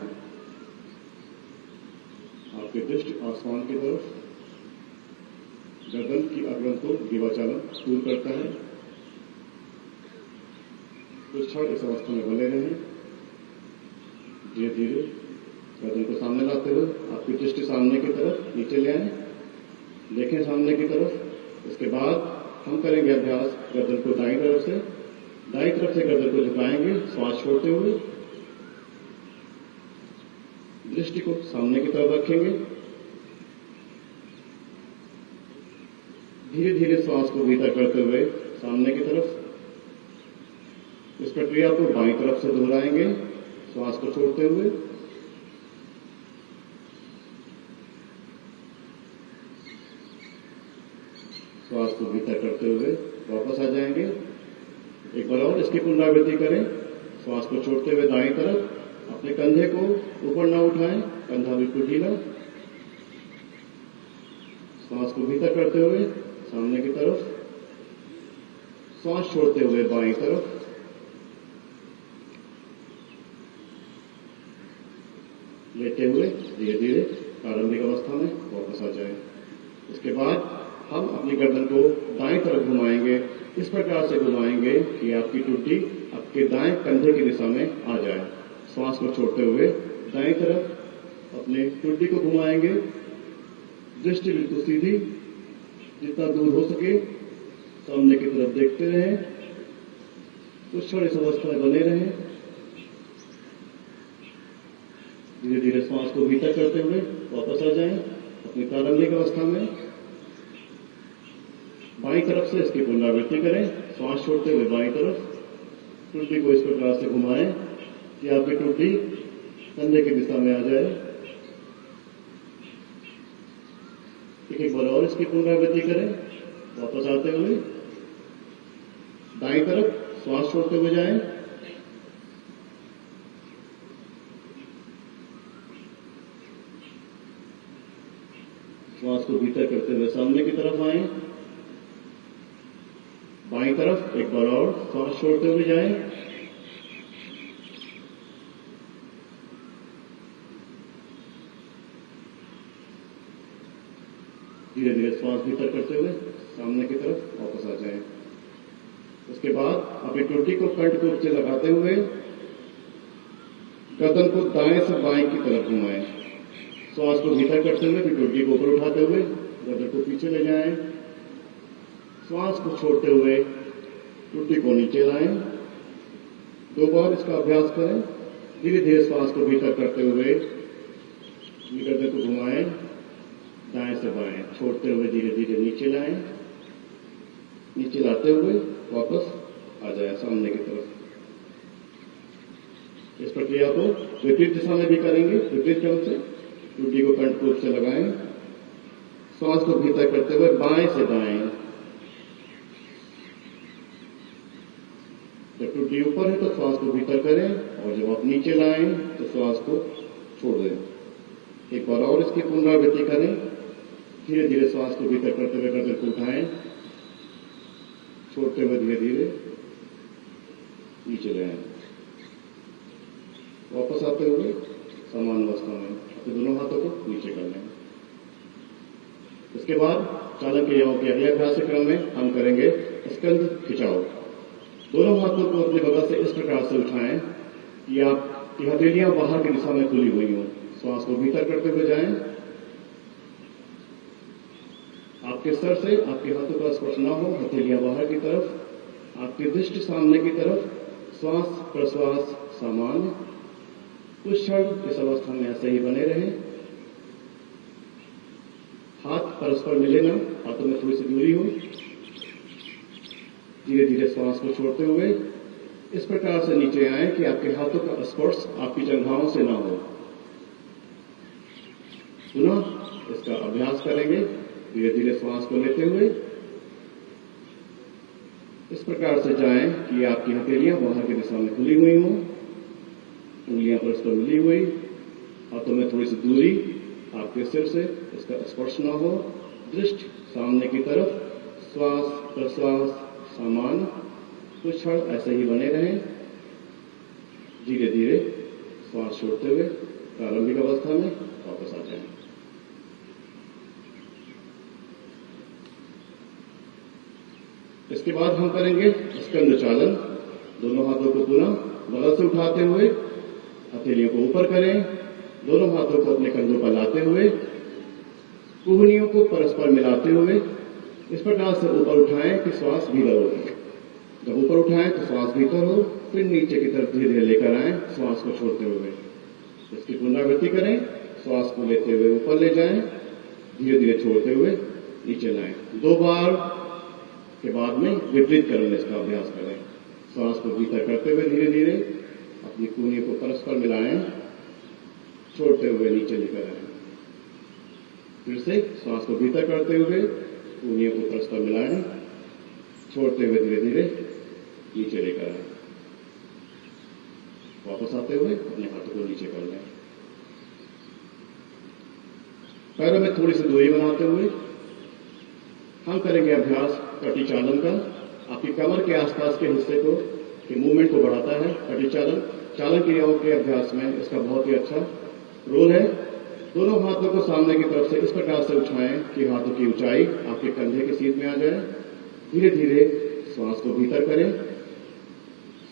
आपकी दृष्टि आसमान की तरफ। गर्दन की अग्रंथ को ग्रीवा चालन दूर करता है। कुछ क्षण इस अवस्था में बने रहें। धीरे धीरे गर्दन को सामने लाते हुए आपकी दृष्टि सामने की तरफ नीचे ले आए। देखें सामने की तरफ। इसके बाद हम करेंगे अभ्यास गर्दन को दाईं तरफ से गर्दन को झुकाएंगे श्वास छोड़ते हुए। दृष्टि को सामने की तरफ रखेंगे। धीरे धीरे श्वास को भीतर करते हुए सामने की तरफ। इस प्रक्रिया को बाईं तरफ से दोहराएंगे श्वास को छोड़ते हुए। श्वास को भीतर करते हुए वापस आ जाएंगे। एक बार और इसकी पुनरावृत्ति करें। श्वास को छोड़ते हुए दाईं तरफ। अपने कंधे को ऊपर ना उठाएं, कंधा बिल्कुल ढीला। श्वास को भीतर करते हुए सामने की तरफ। श्वास छोड़ते हुए बाईं तरफ। लेटे हुए धीरे धीरे प्रारंभिक अवस्था में वापस आ जाएं। इसके बाद हम अपनी गर्दन को दाएं तरफ घुमाएंगे। इस प्रकार से घुमाएंगे कि आपकी टुड्डी आपके दाएं कंधे की दिशा में आ जाए। श्वास को छोड़ते हुए दाएं तरफ अपने टुड्डी को घुमाएंगे। दृष्टि बिल्कुल सीधी, जितना दूर हो सके सामने की तरफ देखते रहें। कुछ क्षण इस अवस्था में बने रहें। धीरे धीरे श्वास को भीतर करते हुए वापस आ जाएं अपनी प्रारंभिक अवस्था में। बाईं तरफ से इसकी पुनरावृत्ति करें। श्वास छोड़ते हुए बाईं तरफ टुड्डी को इस प्रकार से घुमाएं कि आपकी टुड्डी कंधे की दिशा में आ जाए। एक बार और इसकी पुनरावृत्ति करें। वापस आते हुए दाईं तरफ श्वास छोड़ते हुए जाएं। श्वास को भीतर करते हुए सामने की तरफ आए। बाईं तरफ एक बार और श्वास छोड़ते हुए जाएं। धीरे धीरे श्वास भीतर करते हुए सामने की तरफ वापस आ जाएं। उसके बाद अपनी टुड्डी को कंठकूप से लगाते हुए गर्दन को दाएं से बाएं की तरफ घुमाएं। श्वास को भीतर करते हुए फिर टुड्डी को ऊपर उठाते हुए गर्दन को पीछे ले जाएं। श्वास को छोड़ते हुए टुड्डी को नीचे लाएं। 2 बार इसका अभ्यास करें। धीरे धीरे श्वास को भीतर करते हुए गर्दन को घुमाएं, दाएं से बाएं, छोड़ते हुए धीरे धीरे नीचे लाएं। नीचे लाते हुए वापस आ जाए सामने की तरफ। इस प्रक्रिया को विपरीत दिशा में भी करेंगे। विपरीत क्रम से टुड्डी को कंठ रूप से लगाएं। श्वास को भीतर करते हुए बाएं से दाएं। जब टुड्डी ऊपर है तो श्वास को भीतर करें और जब आप नीचे लाएं तो श्वास को छोड़ दें। एक बार और इसकी पुनरावृत्ति करें। धीरे धीरे श्वास को भीतर करते हुए गर्दन को उठाएं, छोड़ते हुए धीरे धीरे नीचे ले आए। वापस आते हुए समान अवस्था में अपने दोनों हाथों को नीचे कर लें। इसके बाद चालन क्रियाओं के अगले अभ्यास क्रम में हम करेंगे स्कंध खिंचाव। दोनों हाथों को अपने बगल से इस प्रकार से उठाएं कि आपकी हथेलियां बाहर की दिशा में खुली हुई हों। श्वास को भीतर करते हुए जाएं। आपके सर से आपके हाथों का स्पर्श न हो, हथेलियां बाहर की तरफ, आपकी दृष्टि सामने की तरफ। श्वास प्रश्वास सामान्य। कुछ क्षण इस अवस्था में ऐसे ही बने रहें। हाथ परस्पर मिले ना, हाथों में थोड़ी सी दूरी हो। धीरे धीरे श्वास को छोड़ते हुए इस प्रकार से नीचे आए कि आपके हाथों का स्पर्श आपकी जंघाओं से ना हो। पुनः इसका अभ्यास करेंगे। धीरे धीरे श्वास को लेते हुए इस प्रकार से जाएं कि आपकी हथेलियां बाहर की दिशा में खुली हुई हों, उंगलियां परस्पर मिली हुई, हाथों में थोड़ी सी दूरी, आपके सिर से इसका स्पर्श न हो, दृष्टि सामने की तरफ, श्वास प्रश्वास सामान्य। कुछ क्षण ऐसे ही बने रहें। धीरे धीरे श्वास छोड़ते हुए प्रारंभिक अवस्था में वापस आ जाएं। इसके बाद हम करेंगे स्कंद चालन। दोनों हाथों को पुनः बगल से उठाते हुए हथेलियों को ऊपर करें। दोनों हाथों को अपने कंधों पर लाते हुए कुहनियों को परस्पर मिलाते हुए इस प्रकार से ऊपर उठाएं कि श्वास भीतर हो। जब ऊपर उठाएं तो श्वास भीतर हो, फिर नीचे की तरफ धीरे धीरे लेकर आएं श्वास को छोड़ते हुए। इसकी पुनरावृत्ति करें। श्वास को लेते हुए ऊपर ले जाएं, धीरे धीरे छोड़ते हुए नीचे लाएं। 2 बार के बाद में विपरीत क्रम में इसका अभ्यास करें। श्वास को भीतर करते हुए धीरे धीरे अपनी कूहनी को परस्पर मिलाएं, छोड़ते हुए नीचे लेकर आएं। फिर से श्वास को भीतर करते हुए कूहनियों को परस्पर मिलाएं, छोड़ते हुए धीरे धीरे नीचे लेकर आएं। वापस आते हुए अपने हाथों को नीचे कर लें। पैरों में थोड़ी सी दूरी बनाते हुए हम करेंगे अभ्यास कटी चालन का। आपकी कमर के आसपास के हिस्से को के मूवमेंट को बढ़ाता है कटी चालन। चालन क्रियाओं के अभ्यास में इसका बहुत ही अच्छा रोल है। दोनों हाथों को सामने की तरफ से इस प्रकार से उठाएं कि हाथों की ऊंचाई आपके कंधे की सीध में आ जाए। धीरे धीरे श्वास को भीतर करें।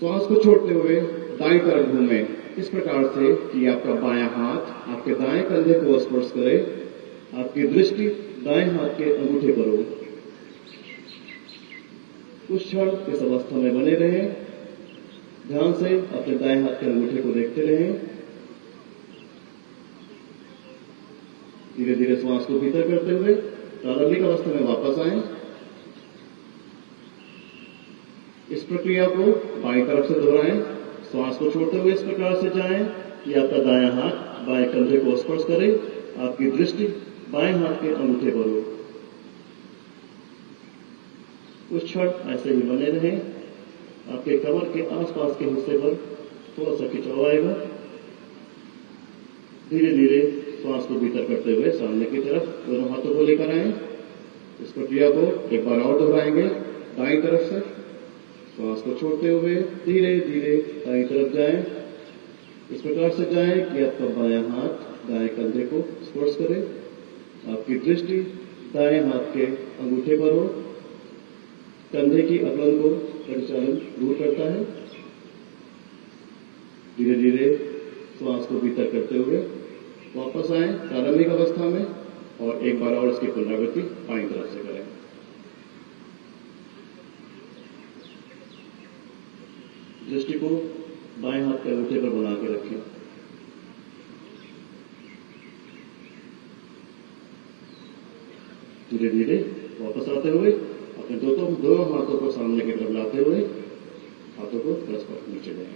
श्वास को छोड़ते हुए दाईं तरफ घूमें इस प्रकार से कि आपका बायां हाथ आपके दाएं कंधे को स्पर्श करे। आपकी दृष्टि दाएं हाथ के अंगूठे पर हो। कुछ क्षण इस अवस्था में बने रहें। ध्यान से अपने दाएं हाथ के अंगूठे को देखते रहें। धीरे धीरे श्वास को भीतर करते हुए प्रारंभिक अवस्था में वापस आएं। इस प्रक्रिया को बाईं तरफ से दोहराएं। श्वास को छोड़ते हुए इस प्रकार से जाएं कि आपका दायां हाथ बाएं कंधे को स्पर्श करे। आपकी दृष्टि बाएं हाथ के अंगूठे पर हो। कुछ क्षण ऐसे ही बने रहें। आपके कमर के आसपास के हिस्से पर थोड़ा सा खिंचाव आएगा। धीरे धीरे श्वास को भीतर करते हुए सामने की तरफ दोनों हाथों को लेकर आएं। इस प्रक्रिया को एक बार और दोहराएंगे। दाईं तरफ से श्वास को छोड़ते हुए धीरे धीरे दाईं तरफ जाएं। इस प्रकार से जाएं कि आपका बायां हाथ दाएं कंधे को स्पर्श करे। आपकी दृष्टि दाएं हाथ के अंगूठे पर हो। कंधे की अकड़न को परिचालन दूर करता है। धीरे धीरे श्वास को भीतर करते हुए वापस फंसाएं प्रारंभिक अवस्था में और एक बार और इसकी पुनरावृत्ति बाईं तरफ से करें। दृष्टि को बाएं हाथ के अंगूठे पर बना के रखें। धीरे धीरे वापस आते हुए अपने दोनों हाथों को सामने की तरफ लाते हुए हाथों को परस्पर नीचे लाएं।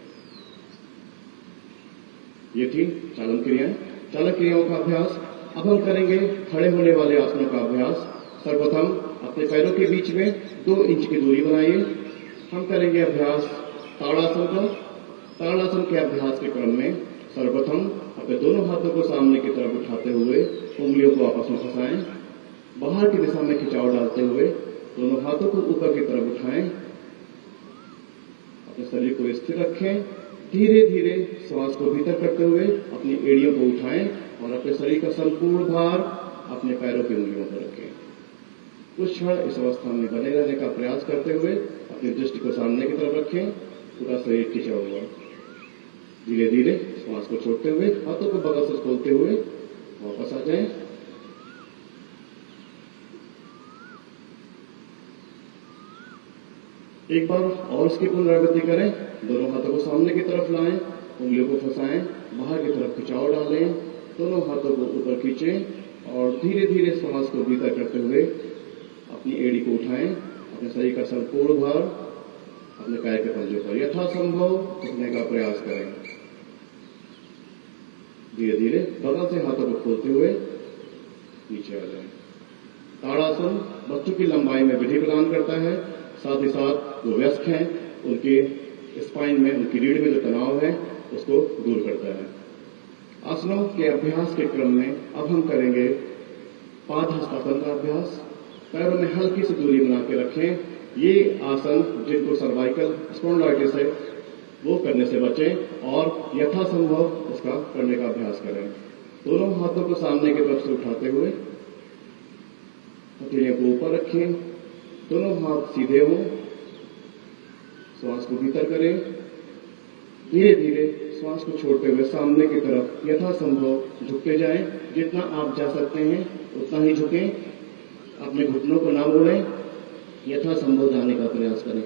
ये थी चालन क्रियाएं। चालन क्रियाओं का अभ्यास। अब हम करेंगे खड़े होने वाले आसनों का अभ्यास। सर्वप्रथम अपने पैरों के बीच में 2 इंच की दूरी बनाइए। हम करेंगे अभ्यास ताड़ासन का। ताड़ासन के अभ्यास के क्रम में सर्वप्रथम अपने दोनों हाथों को सामने की तरफ उठाते हुए उंगलियों को आपस में फंसाएं। बाहर की दिशा में खिंचाव डालते हुए दोनों हाथों को ऊपर की तरफ उठाएं। अपने शरीर को स्थिर रखें। धीरे धीरे श्वास को भीतर करते हुए अपनी एड़ियों को उठाएं और अपने शरीर का संपूर्ण भार अपने पैरों की उंगलियों पर रखें। कुछ क्षण इस अवस्था में बने रहने का प्रयास करते हुए अपनी दृष्टि को सामने की तरफ रखें। पूरा शरीर खिंचा हुआ। धीरे धीरे श्वास को छोड़ते हुए हाथों को बगल से खोलते हुए वापस आ जाएं। एक बार और इसकी पुनरावृत्ति करें। दोनों हाथों को सामने की तरफ लाएं, उंगलियों को फंसाएं, बाहर की तरफ खिंचाव डालें, दोनों हाथों को ऊपर खींचें और धीरे धीरे श्वास को भीतर करते हुए अपनी एड़ी को उठाएं। अपने शरीर का संपूर्ण भार अपने पैर के पंजे पर यथासंभव उठने का प्रयास करें। धीरे धीरे बगल से हाथों को खोलते हुए नीचे आ जाएं। ताड़ासन बच्चों की लंबाई में वृद्धि प्रदान करता है। साथ ही साथ जो वयस्क हैं उनके स्पाइन में, उनकी रीढ़ में जो तनाव है उसको दूर करता है। आसनों के अभ्यास के क्रम में अब हम करेंगे पाद हस्तासन का अभ्यास। पैरों में हल्की सी दूरी बना के रखें। ये आसन जिनको सर्वाइकल स्पॉन्डिलाइटिस है वो करने से बचें और यथासंभव उसका करने का अभ्यास करें। दोनों हाथों को सामने की तरफ से उठाते हुए हथेलियों को ऊपर रखें। दोनों हाथ सीधे हों। श्वास को भीतर करें। धीरे धीरे श्वास को छोड़ते हुए सामने की तरफ यथासंभव झुकते जाएं। जितना आप जा सकते हैं उतना ही झुकें। अपने घुटनों को ना मोड़ें। यथासंभव जाने का प्रयास करें।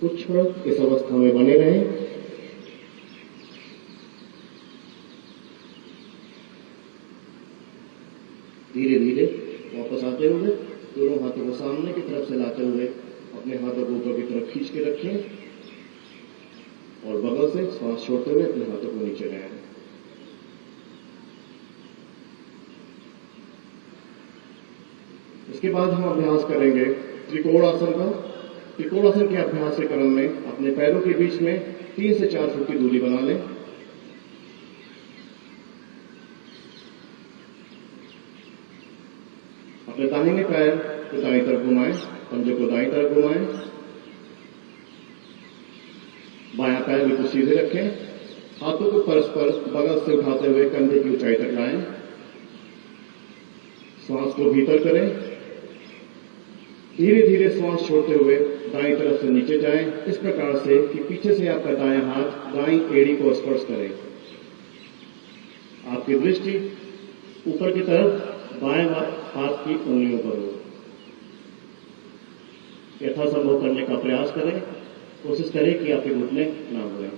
कुछ क्षण इस अवस्था में बने रहें। धीरे धीरे वापस आते हुए दोनों हाथों को सामने की तरफ से लाते हुए अपने हाथों को ऊपर की तरफ खींच के रखें और बगल से श्वास छोड़ते हुए अपने हाथों को नीचे लाएं। इसके बाद हम अभ्यास करेंगे त्रिकोणासन का। त्रिकोणासन के अभ्यास के क्रम में अपने पैरों के बीच में 3 से 4 फुट की दूरी बना लें। अपने दाहिने पैर को दाईं तरफ घुमाएं, पंजे को दाईं तरफ घुमाएं। बायां पैर बिल्कुल सीधे रखें। हाथों को परस्पर बगल से उठाते हुए कंधे की ऊंचाई तक लाएं। श्वास को भीतर करें। धीरे धीरे श्वास छोड़ते हुए दाईं तरफ से नीचे जाएं, इस प्रकार से कि पीछे से आपका दायां हाथ दाईं एड़ी को स्पर्श करे। आपकी दृष्टि ऊपर की तरफ बाएं हाथ की उंगलियों पर हो। यथासंभव करने का प्रयास करें। कोशिश करें कि आपके घुटने ना मुड़ें।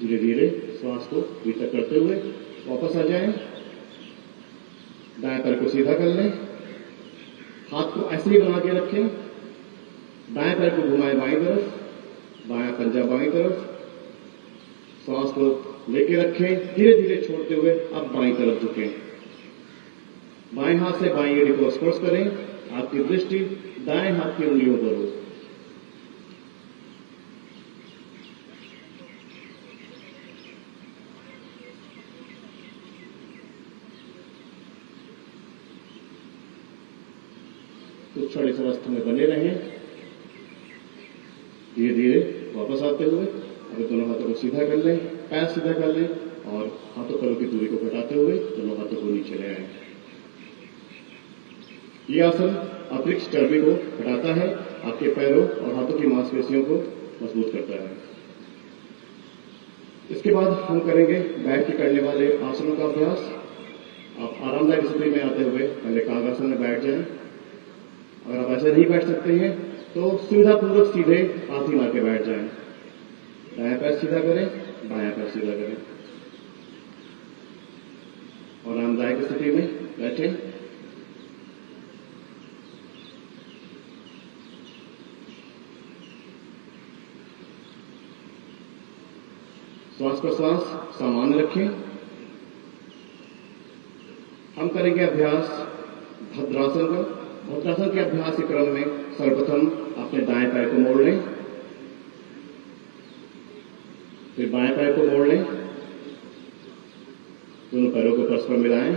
धीरे धीरे श्वास को भीतर करते हुए वापस आ जाएं। दाएं पैर को सीधा कर लें। हाथ को ऐसे ही बना के रखें। दाएं पैर को घुमाएं बाईं तरफ, बायां पंजा बाईं तरफ। श्वास को लेके रखें। धीरे धीरे छोड़ते हुए अब बाईं तरफ झुकें। बाएं हाथ से बाईं एड़ी को स्पर्श करें। आपकी दृष्टि दाएं हाथ की उंगलियों पर हो। कुछ क्षण इस अवस्था में बने रहें। धीरे धीरे वापस आते हुए अगर दोनों हाथों को सीधा कर लें, पैर सीधा कर लें और हाथों पैरों की दूरी को घटाते हुए दोनों हाथों को नीचे ले आएं। ये आसन अतिरिक्त चर्बी को हटाता है, आपके पैरों और हाथों की मांसपेशियों को मजबूत करता है। इसके बाद हम करेंगे बैठ के करने वाले आसनों का अभ्यास। आप आरामदायक स्थिति में आते हुए पहले कागासन में बैठ जाएं। अगर आप ऐसे नहीं बैठ सकते हैं तो सुविधापूर्वक सीधे हाथी मार के बैठ जाएं। दायां पैर सीधा करें, बायां पैर सीधा करें और आरामदायक स्थिति में बैठें। श्वास प्रश्वास सामान्य रखें। हम करेंगे अभ्यास भद्रासन का। भद्रासन के अभ्यास के क्रम में सर्वप्रथम अपने दाएं पैर को मोड़ लें, फिर बाएं पैर को मोड़ लें, दोनों पैरों को परस्पर मिलाएं,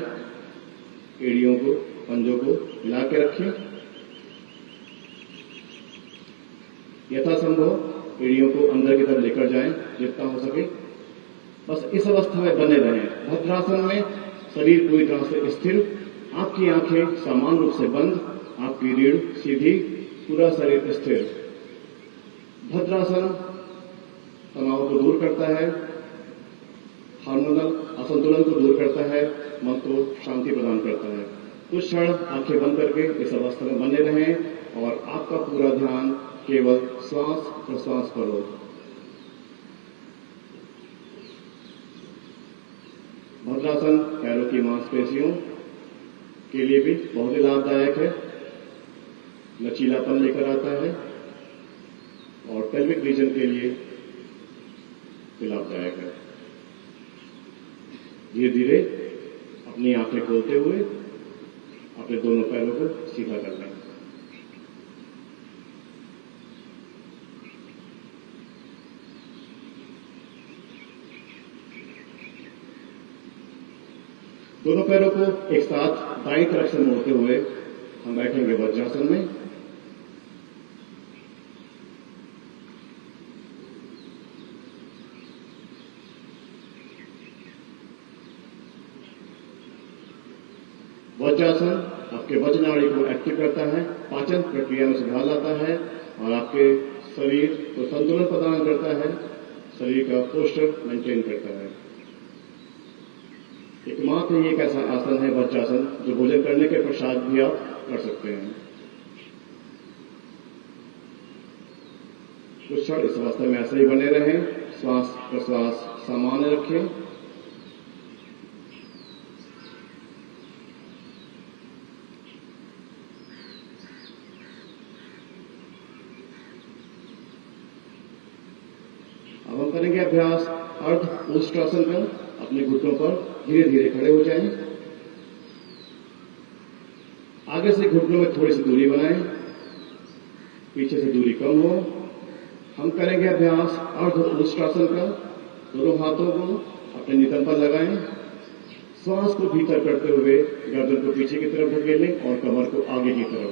एड़ियों को पंजों को मिला के रखें। यथासंभव एड़ियों को अंदर की तरफ लेकर जाएं जितना हो सके। बस इस अवस्था में बने रहें। भद्रासन में शरीर पूरी तरह से स्थिर, आपकी आंखें समान रूप से बंद, आपकी रीढ़ सीधी, पूरा शरीर स्थिर। भद्रासन तनाव को दूर करता है, हार्मोनल असंतुलन को दूर करता है, मन को शांति प्रदान करता है। कुछ क्षण आंखें बंद करके इस अवस्था में बने रहें और आपका पूरा ध्यान केवल श्वास प्रश्वास पर हो। भद्रासन पैरों की मांसपेशियों के लिए भी बहुत ही लाभदायक है, लचीलापन लेकर आता है और पेल्विक रीजन के लिए भी लाभदायक है। धीरे धीरे अपनी आंखें खोलते हुए अपने दोनों पैरों को सीधा कर लें। दोनों पैरों को एक साथ दाईं तरफ से मोड़ते हुए हम बैठेंगे वज्रासन में। वज्रासन आपके वज्रनाड़ी को एक्टिव करता है, पाचन प्रक्रिया में सुधार लाता है और आपके शरीर को संतुलन प्रदान करता है, शरीर का पोस्चर मेंटेन करता है। एकमात्र ये एक ऐसा आसन है वज्रासन जो भोजन करने के पश्चात भी आप कर सकते हैं। कुछ क्षण इस अवस्था में ऐसे ही बने रहें। श्वास प्रश्वास सामान्य रखें। अब हम करेंगे अभ्यास अर्ध ओष्ठासन का। अपने घुटनों पर धीरे धीरे खड़े हो जाएं। आगे से घुटनों में थोड़ी सी दूरी बनाएं, पीछे से दूरी कम हो। हम करेंगे अभ्यास अर्ध ओष्ठासन का। दोनों हाथों को अपने नितंब पर लगाएं। श्वास को भीतर करते हुए गर्दन को पीछे की तरफ धकेलें और कमर को आगे की तरफ।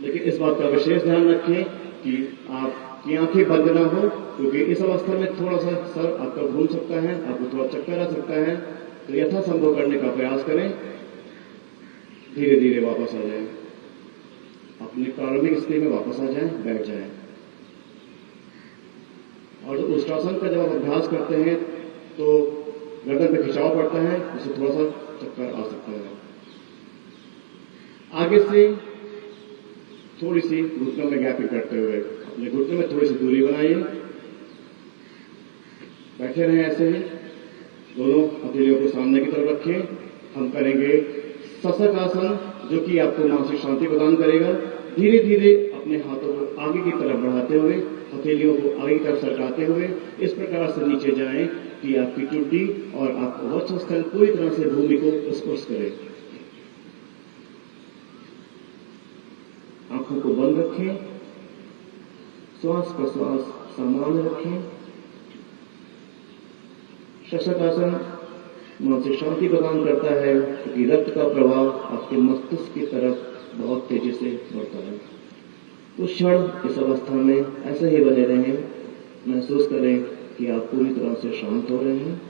लेकिन इस बात का विशेष ध्यान रखें कि आपकी आंखें बंद ना हो, क्योंकि इस अवस्था में थोड़ा सा सर आपका घूम सकता है, आपको थोड़ा चक्कर आ सकता है। तो यथासंभव करने का प्रयास करें। धीरे धीरे वापस आ जाएं, अपनी प्रारंभिक स्थिति में वापस आ जाएं, बैठ जाएं। और ओष्ठासन का जब आप अभ्यास करते हैं तो गर्दन पे खिंचाव पड़ता है, उससे थोड़ा सा चक्कर आ सकता है। आगे से थोड़ी सी घुटनों में गैपिंग करते हुए अपने घुटनों में थोड़ी सी दूरी बनाइए। बैठे रहें ऐसे ही। दोनों हथेलियों को सामने की तरफ रखें। हम करेंगे शशक आसन, जो कि आपको मानसिक शांति प्रदान करेगा। धीरे धीरे अपने हाथों को आगे की तरफ बढ़ाते हुए, हथेलियों को आगे की तरफ सरकाते हुए इस प्रकार से नीचे जाएं कि आपकी चुड्डी और आपका वक्षस्थल पूरी तरह से भूमि को स्पर्श करे। आंखों को बंद रखें। श्वास प्रश्वास सामान्य रखें। शशक आसन मानसिक शांति प्रदान करता है, क्योंकि रक्त का प्रवाह आपके मस्तिष्क की तरफ बहुत तेजी से बढ़ता है। कुछ क्षण इस अवस्था में ऐसे ही बने रहें। महसूस करें कि आप पूरी तरह से शांत हो रहे हैं।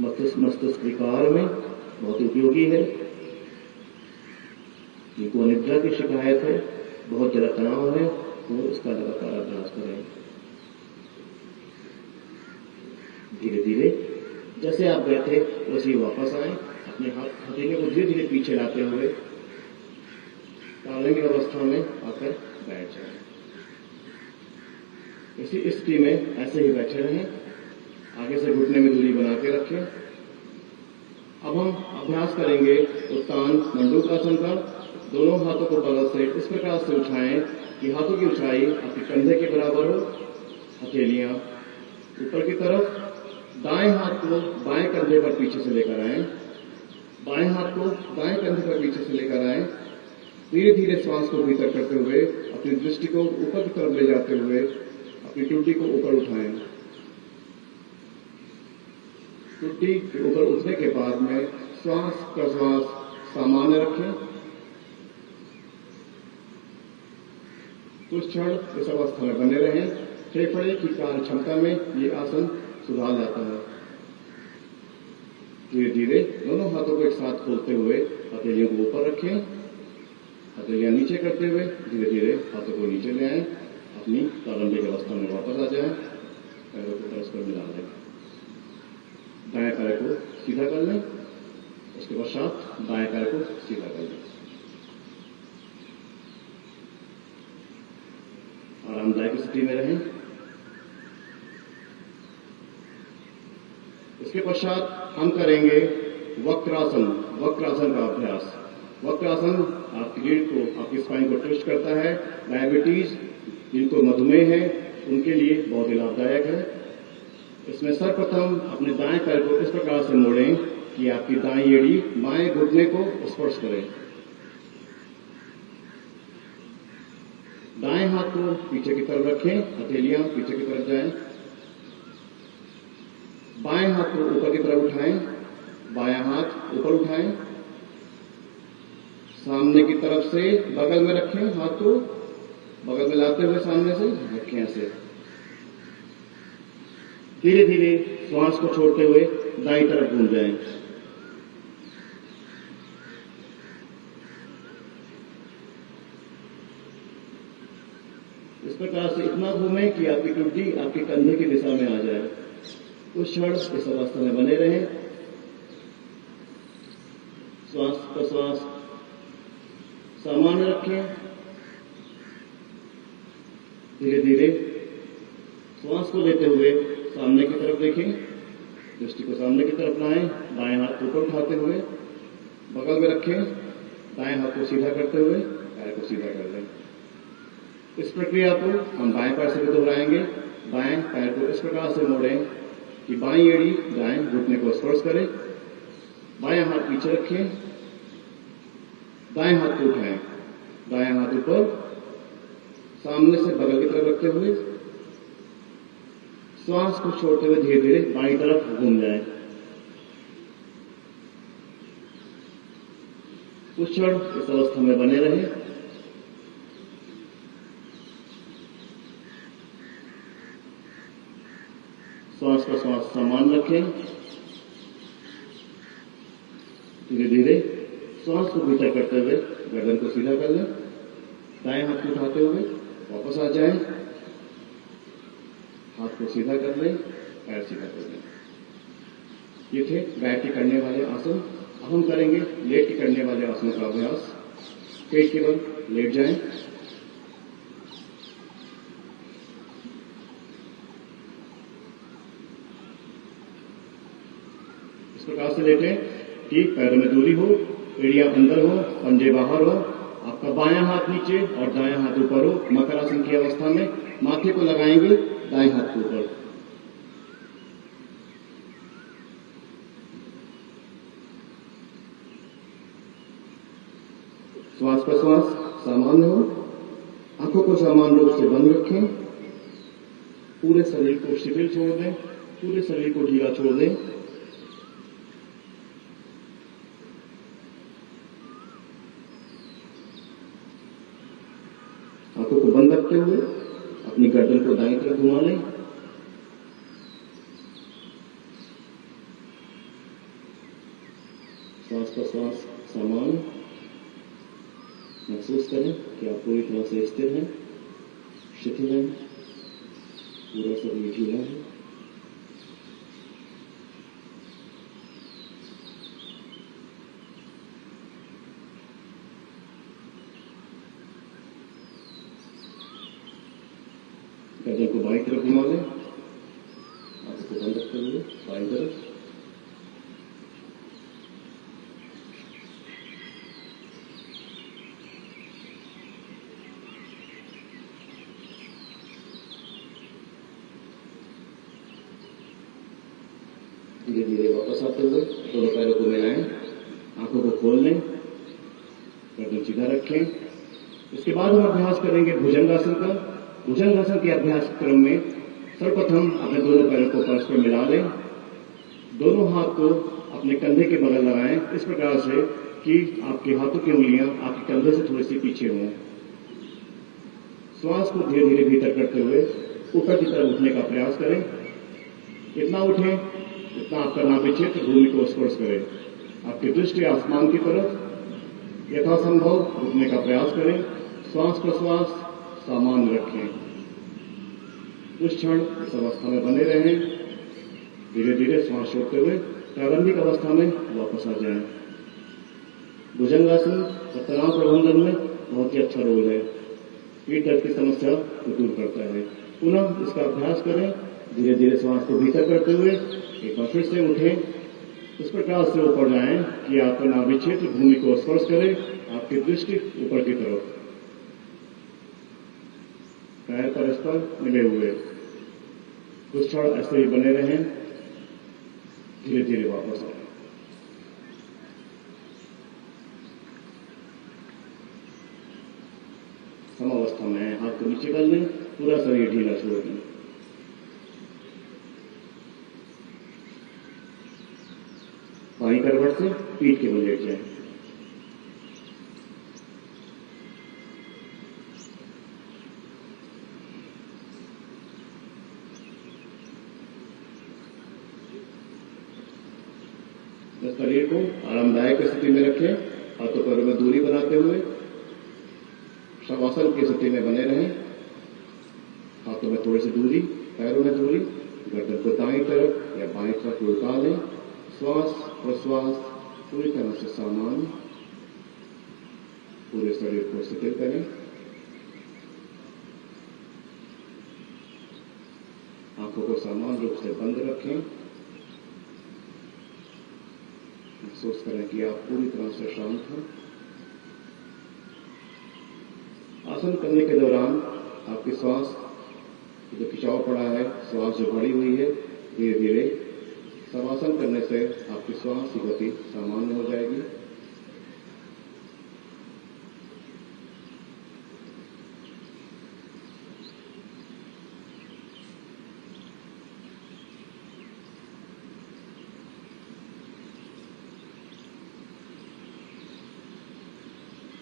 मस्तिष्क विकार में बहुत उपयोगी है। जिनको निद्रा की शिकायत है, बहुत ज्यादा तनाव है, वो इसका लगातार अभ्यास करें। धीरे धीरे जैसे आप गए थे वैसे ही वापस आए, अपने हथेली को धीरे धीरे पीछे लाते हुए तालव्य अवस्था में आकर बैठ जाए। इसी स्थिति में ऐसे ही बैठे रहें, आगे से घुटने में दूरी बना के रखें। अब हम अभ्यास करेंगे उत्तान मंडूकासन का। दोनों हाथों को बगल से इस प्रकार से उठाएं कि हाथों की ऊंचाई आपके कंधे के बराबर हो, हथेलियां ऊपर की तरफ। दाएं हाथ को बाएं कंधे पर पीछे से लेकर आए, बाएं हाथ को दाएं कंधे पर पीछे से लेकर आए। धीरे धीरे श्वास को भीतर करते हुए अपनी दृष्टि को ऊपर की तरफ ले जाते हुए अपनी टुटी को ऊपर उठाएं। टुटी के ऊपर उठने के बाद में श्वास प्रश्वास सामान्य रखें। कुछ क्षण इस अवस्था में बने रहें। फेफड़े की कार्य क्षमता में ये आसन सुधार लाता है। धीरे धीरे दोनों हाथों को एक साथ खोलते हुए हथेलियों को ऊपर रखें, हथेलियां नीचे करते हुए धीरे धीरे हाथों को नीचे ले आए, अपनी प्रारंभिक अवस्था में वापस आ जाएं। पैरों को परस्पर मिला लें, दाएं पैर को सीधा कर लें, उसके पश्चात बाएं पैर को सीधा कर लें। आरामदायक स्थिति में रहें। इसके पश्चात हम करेंगे वक्रासन का अभ्यास। वक्रासन आपकी रीढ़ को, आपकी स्पाइन को ट्विस्ट करता है। डायबिटीज, जिनको मधुमेह है, उनके लिए बहुत ही लाभदायक है। इसमें सर्वप्रथम अपने दाएं पैर को इस प्रकार से मोड़ें कि आपकी दाएं एड़ी बाएं घुटने को स्पर्श करे। दाएं हाथ को पीछे की तरफ रखें, हथेलियां पीछे की तरफ जाएं। बाएं हाथ को ऊपर की तरफ उठाएं, बायां हाथ ऊपर उठाएं। सामने की तरफ से बगल में रखें, हाथ को बगल में लाते हुए सामने से रखें ऐसे। धीरे धीरे श्वास को छोड़ते हुए दाईं तरफ घूम जाएं। इस प्रकार से इतना घूमें कि आपकी टुटी आपके कंधे की दिशा में आ जाए। कुछ क्षण इस अवस्था में बने रहें। श्वास प्रश्वास सामान्य रखें। धीरे धीरे श्वास को लेते हुए सामने की तरफ देखें, दृष्टि को सामने की तरफ लाएं। बाएं हाथ को ऊपर उठाते हुए बगल में रखें, दाएं हाथ को सीधा करते हुए पैर को सीधा कर लें। इस प्रक्रिया को हम बाएं पैर से भी दोहराएंगे। बाएं पैर को इस प्रकार से मोड़ें कि बाईं एड़ी दाएं घुटने को स्पर्श करे। बायां हाथ पीछे रखें, दाएं हाथ को उठाएं, दायां हाथ ऊपर, सामने से बगल की तरफ रखते हुए श्वास को छोड़ते हुए धीरे धीरे बाईं तरफ घूम जाएं। कुछ क्षण इस अवस्था में बने रहें। श्वास का श्वास सामान्य रखें। धीरे धीरे श्वास को भीतर करते हुए गर्दन को सीधा कर लें। दाएं हाथ को उठाते हुए वापस आ जाएं। हाथ को सीधा कर लें, पैर सीधा कर लें। ये थे बैठ के करने वाले आसन। अब हम करेंगे लेट के करने वाले आसनों का अभ्यास। पेट के बल लेट जाएं। इस प्रकार से लेटें कि पैरों में दूरी हो, एड़ियां अंदर हो, पंजे बाहर हो, आपका बायां हाथ नीचे और दायां हाथ ऊपर हो। मकरासन की अवस्था में माथे को लगाएंगे दाएं हाथ के ऊपर। श्वास प्रश्वास सामान्य हो। आंखों को सामान्य रूप से बंद रखें। पूरे शरीर को शिथिल छोड़ दें, पूरे शरीर को ढीला छोड़ दें। आंखों को बंद रखते हुए अपनी गर्दन को दाईं तरफ घुमा लें। श्वास प्रश्वास समान महसूस करें कि आप पूरी तरह से स्थिर हैं, शिथिल हैं, पूरा शरीर ढीला है। गर्दन को बाईं तरफ घुमा लें, आंखों को बंद रखते हुए बाईं तरफ। धीरे धीरे वापस आते हुए दोनों पैरों को मिलाएं, आंखों को खोल लें, गर्दन सीधा रखें। इसके बाद हम अभ्यास करेंगे भुजंगासन का। भुजंगासन के अभ्यास क्रम में सर्वप्रथम अपने दोनों पैरों को परस्पर मिला लें, दोनों हाथ को अपने कंधे के बगल लगाएं इस प्रकार से कि आपके हाथों की उंगलियां आपके कंधे से थोड़ी सी पीछे हों। श्वास को धीरे धीरे भीतर करते हुए ऊपर की तरफ उठने का प्रयास करें। इतना उठें जितना आपका नाभि क्षेत्र भूमि को स्पर्श करे। आपकी दृष्टि आसमान की तरफ यथासंभव रुकने का प्रयास करें। श्वास प्रश्वास सामान्य रखें। कुछ क्षण इस अवस्था में बने रहें। धीरे धीरे श्वास छोड़ते हुए प्रारंभिक अवस्था में वापस आ जाएं। भुजंगासन और तनाव प्रबंधन में बहुत ही अच्छा रोल है। पीठ दर्द की समस्या को दूर करता है। पुनः इसका अभ्यास करें। धीरे धीरे श्वास को भीतर करते हुए एक बार फिर से उठें। इस प्रकार से ऊपर जाएं कि आपका नाभि क्षेत्र भूमि को स्पर्श करे। आपकी दृष्टि ऊपर की तरफ, पैर परस्पर मिले हुए। कुछ क्षण ऐसे ही बने रहें। धीरे धीरे वापस आए। समावस्था में हाथ को नीचे कर लें, पूरा शरीर ढीला छोड़ दें। बाईं करवट से पीठ के बल लेट जाए। शरीर को आरामदायक स्थिति में रखें। हाथों पैरों में दूरी बनाते हुए शवासन की स्थिति में बने रहें। हाथों में थोड़ी सी दूरी, पैरों में दूरी, गर्दन को दाईं तरफ या बाईं तरफ उल्टा लें। श्वास प्रश्वास पूरी तरह से सामान्य, पूरे शरीर को शिथिल करें। आंखों को समान रूप से बंद रखें। महसूस करें कि आप पूरी तरह से शांत हैं। आसन करने के दौरान आपकी श्वास जो खिंचाव पड़ा है, श्वास जो बढ़ी हुई है, धीरे धीरे शवासन करने से आपकी श्वास की गति सामान्य हो जाएगी।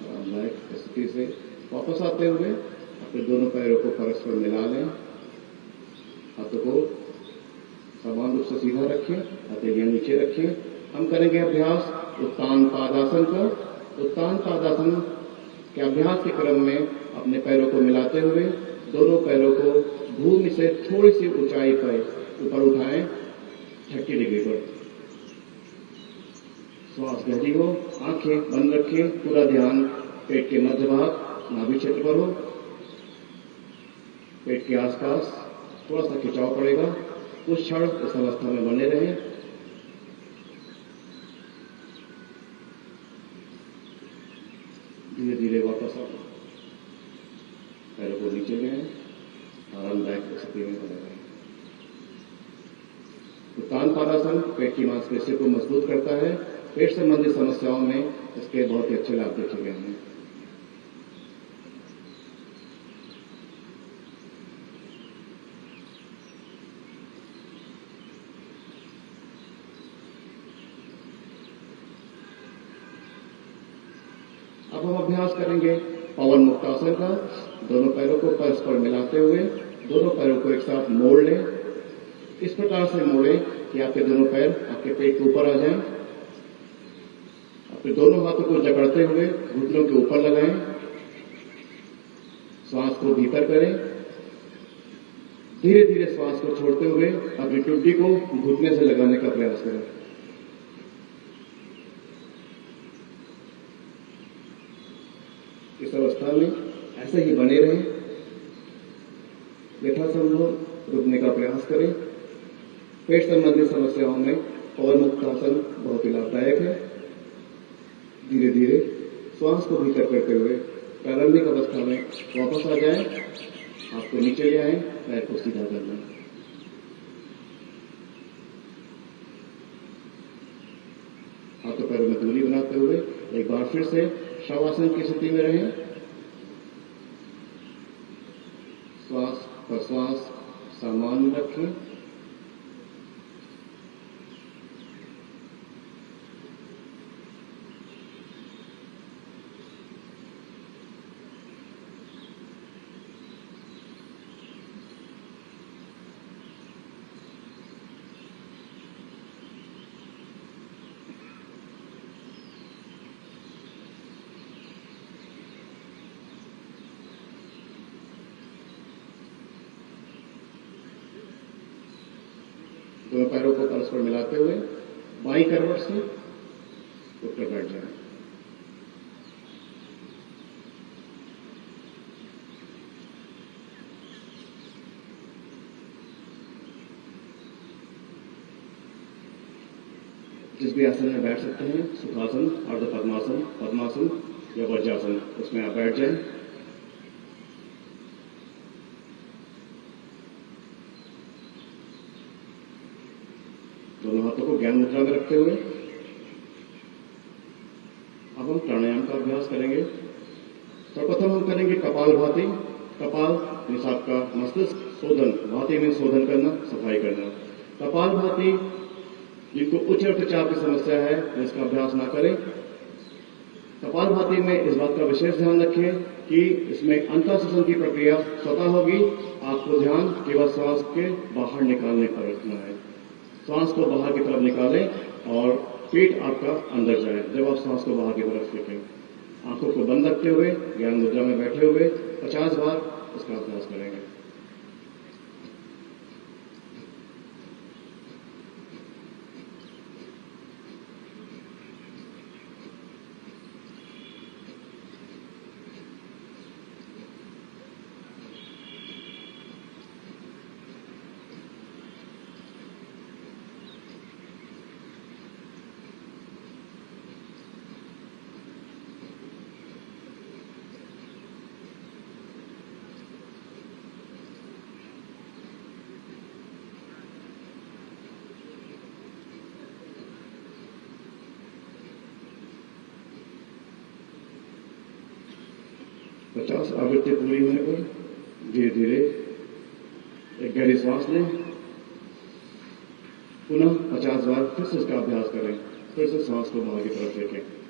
आरामदायक स्थिति से वापस आते हुए अपने दोनों पैरों को परस्पर मिला लें। हाथों को समान रूप से सीधा रखें, हथेलियां नीचे रखें। हम करेंगे अभ्यास उत्तान पादासन का। उत्तान पादासन के अभ्यास के क्रम में अपने पैरों को मिलाते हुए दोनों पैरों को भूमि से थोड़ी सी ऊंचाई पर ऊपर उठाएं, 30 डिग्री पर। श्वास गहरी हो, आंखें बंद रखें। पूरा ध्यान पेट के मध्य भाग नाभि क्षेत्र पर हो। पेट के आसपास थोड़ा सा खिंचाव पड़ेगा। कुछ क्षण इस अवस्था में बने रहें। धीरे धीरे वापस आओ। पैरों को नीचे ले आए। आरामदायक स्थिति में बने रहें। उत्तान पादासन पेट की मांसपेशियों को मजबूत करता है। पेट संबंधी समस्याओं में इसके बहुत ही अच्छे लाभ देखे गए हैं। अब हम अभ्यास करेंगे पवन मुक्तासन का। दोनों पैरों को परस्पर मिलाते हुए दोनों पैरों को एक साथ मोड़ लें। इस प्रकार से मोड़ें कि आपके दोनों पैर आपके पेट के ऊपर आ जाएं। फिर दोनों हाथों को जकड़ते हुए घुटनों के ऊपर लगाएं, श्वास को भीतर करें, धीरे धीरे श्वास को छोड़ते हुए अपनी टुड्डी को घुटने से लगाने का प्रयास करें। इस अवस्था में ऐसे ही बने रहें, यथासंभव रुकने का प्रयास करें। पेट संबंधी समस्याओं में पवनमुक्त आसन बहुत ही लाभदायक है। धीरे धीरे श्वास को भीतर करते हुए प्रारंभिक अवस्था में वापस आ जाएं, आपको नीचे ले आए, पैर को सीधा कर लें। हाथों पैरों में दूरी बनाते हुए एक बार फिर से शवासन की स्थिति में रहें। श्वास प्रश्वास सामान्य रखें। दोनों पैरों को परस्पर मिलाते हुए बाईं करवट से उठकर बैठ जाएं। जिस भी आसन में बैठ सकते हैं, सुखासन, अर्ध पद्मासन, पद्मासन या वज्रासन, उसमें आप बैठ जाएं। दोनों हाथों को ज्ञान मुद्रा में रखते हुए अब हम प्राणायाम का अभ्यास करेंगे। सर्वप्रथम हम करेंगे कपालभाति। कपाल मीन्स आपका मस्तिष्क, शोधन, भाति मीन्स शोधन करना, सफाई करना। कपालभाति जिनको उच्च रक्तचाप की समस्या है वो इसका अभ्यास ना करें। कपालभाति में इस बात का विशेष ध्यान रखें कि इसमें अंतःश्वसन की प्रक्रिया स्वतः होगी। आपको ध्यान केवल श्वास के बाहर निकालने पर रखना है। श्वास को बाहर की तरफ निकालें और पेट आपका अंदर जाए जब आप श्वास को बाहर की तरफ फेंकें। आंखों को बंद रखते हुए ज्ञान मुद्रा में बैठे हुए 50 बार इसका अभ्यास करेंगे। पचास आवृत्ति पूरी होने पर धीरे धीरे एक गहरी सांस लें। पुनः 50 बार फिर से इसका अभ्यास करें। फिर से सांस को बाहर की तरफ फेंकें।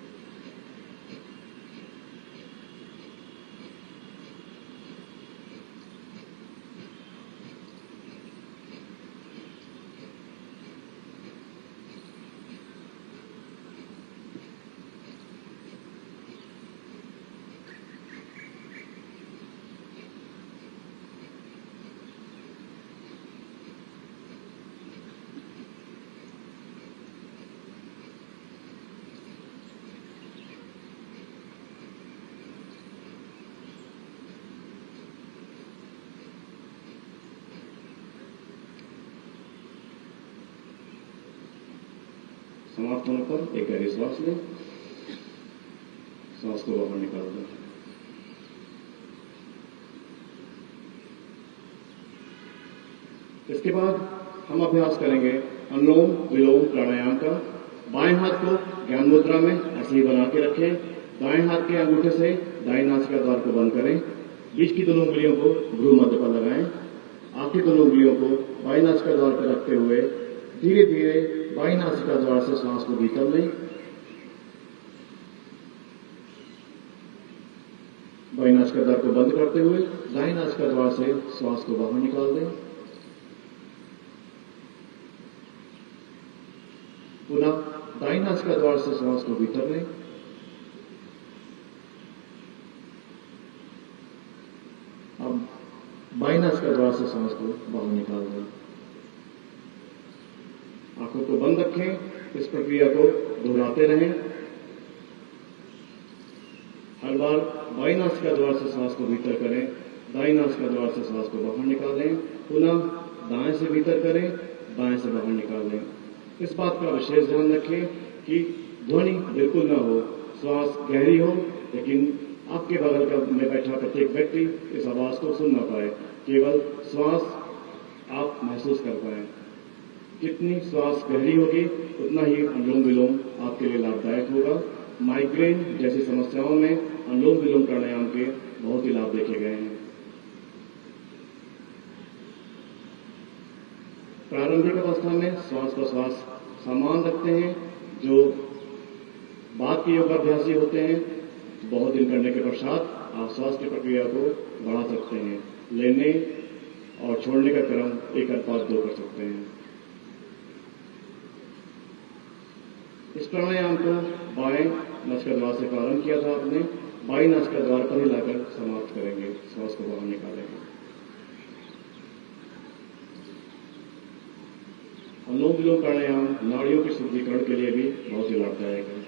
समाप्त होने पर एक गहरी सांस लें। सांस को बाहर निकाल दें। इसके बाद हम अभ्यास करेंगे अनुलोम विलोम प्राणायाम का। बाएं हाथ को ज्ञान मुद्रा में ऐसे ही बना के रखें। दाएं हाथ के अंगूठे से दाएं नासिका द्वार को बंद करें। बीच की दोनों उंगलियों को भ्रू मध्य पर लगाएं। आखिरी दोनों उंगलियों को बाएं नासिका द्वार पर रखते हुए धीरे धीरे बाईं नासिका द्वार से सांस को भीतर लें। बाईं नासिका द्वार को बंद करते हुए दाईं नासिका द्वार से श्वास को बाहर निकाल दें। पुनः दाई नासिका द्वार से श्वास को भीतर लें। अब बाई नासिका द्वार से श्वास को बाहर निकाल दें। आंखों को बंद रखें। इस प्रक्रिया को दोहराते रहें। हर बार बाई नासिका द्वार से श्वास को भीतर करें, दाई नासिका द्वार से श्वास को बाहर निकाल दें। पुनः दाएं से भीतर करें, बाएं से बाहर निकाल दें। इस बात का विशेष ध्यान रखें कि ध्वनि बिल्कुल न हो, श्वास गहरी हो, लेकिन आपके बगल का में बैठा प्रत्येक व्यक्ति इस आवाज को सुन न पाए। केवल श्वास आप महसूस कर पाए। जितनी श्वास गहरी होगी उतना ही अनुलोम विलोम आपके लिए लाभदायक होगा। माइग्रेन जैसी समस्याओं में अनुलोम विलोम प्राणायाम के बहुत ही लाभ देखे गए हैं। प्रारंभिक अवस्था में श्वास प्रश्वास समान रखते हैं। जो बाद के योगाभ्यासी होते हैं, बहुत दिन करने के पश्चात आप श्वास की प्रक्रिया को बढ़ा सकते हैं। लेने और छोड़ने का क्रम 1:2 कर सकते हैं। इस प्राणायाम को बाएं नासिका द्वार से प्रारंभ किया था आपने, बाई नासिका द्वार पर ही लाकर समाप्त करेंगे। श्वास को बाहर निकालेंगे। अनुलोम विलोम प्राणायाम नाड़ियों के शुद्धिकरण के लिए भी बहुत ही लाभदायक है।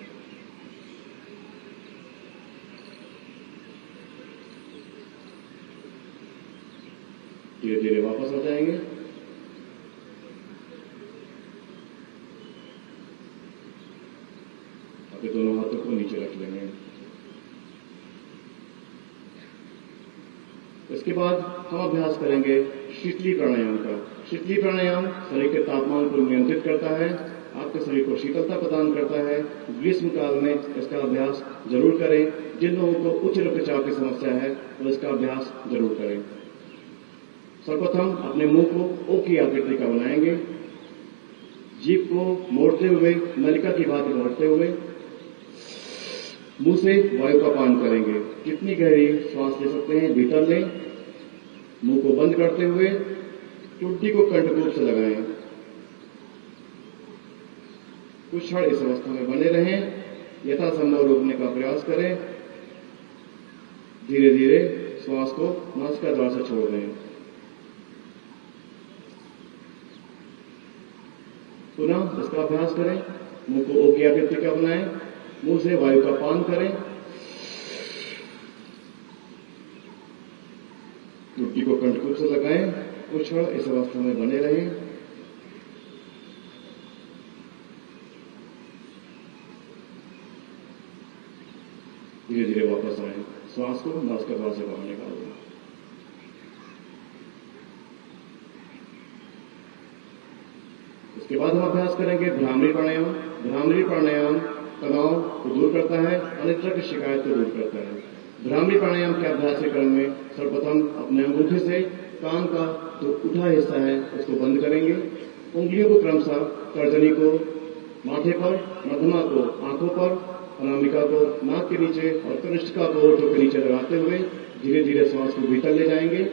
धीरे धीरे वापस आ जाएंगे। अपने दोनों हाथों को नीचे रख लेंगे। इसके बाद हम अभ्यास करेंगे शीतली प्राणायाम का। शीतली प्राणायाम शरीर के तापमान को नियंत्रित करता है, आपके शरीर को शीतलता प्रदान करता है। ग्रीष्म काल में इसका अभ्यास जरूर करें। जिन लोगों को उच्च रक्तचाप की समस्या है वो इसका अभ्यास जरूर करें। सर्वप्रथम अपने मुंह को ओ की आकृति का बनाएंगे। जीभ को मोड़ते हुए, नलिका की भांति मोड़ते हुए मुंह से वायु का पान करेंगे। कितनी गहरी श्वास ले सकते हैं भीतर लें। मुंह को बंद करते हुए टुड्डी को कंठकूप से लगाएं। कुछ क्षण इस अवस्था में बने रहें। यथासंभव रोकने का प्रयास करें। धीरे धीरे श्वास को नासिका द्वार से छोड़ दें। पुनः इसका अभ्यास करें। मुंह को ओ की आकृति का बनाएं। मुंह से वायु का पान करें। टुड्डी को कंठकूप से लगाएं। कुछ क्षण इस अवस्था में बने रहें। धीरे धीरे वापस आए। श्वास को नासिका द्वार से बाहर निकाल दें। इसके बाद हम अभ्यास करेंगे भ्रामरी प्राणायाम। भ्रामरी प्राणायाम तनाव को दूर करता है, अनिद्रा की शिकायत को दूर करता है। भ्रामरी प्राणायाम के अभ्यास के क्रम में सर्वप्रथम अपने अंगूठे से कान का जो उठा हिस्सा है उसको बंद करेंगे। उंगलियों को क्रमशः तर्जनी को माथे पर, मध्यमा को आंखों पर, अनामिका को नाक के नीचे और कनिष्ठिका को होठों के नीचे लगाते हुए धीरे धीरे श्वास को भीतर ले जाएंगे।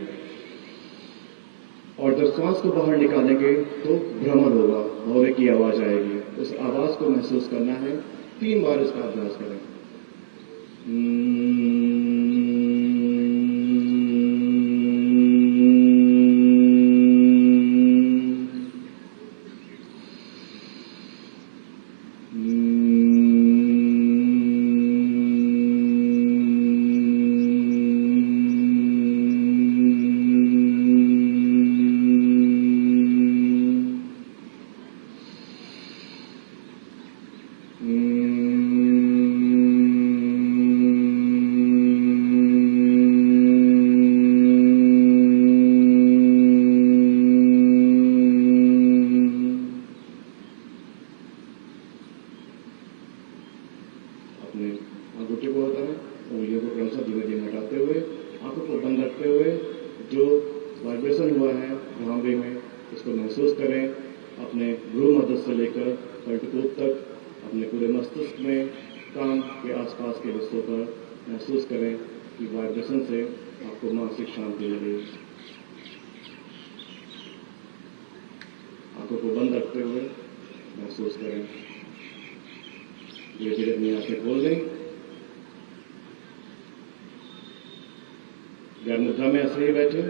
और जब श्वास को बाहर निकालेंगे तो भ्रमण होगा, भौरे की आवाज आएगी। उस आवाज को महसूस करना है। 3 बार इसका अभ्यास करें। महसूस करें कि वाइब्रेशन से आपको मानसिक शांति मिले। आंखों को बंद रखते हुए महसूस करें। धीरे धीरे अपनी आंखें खोल दें। ध्यान मुद्रा में ऐसे ही बैठे,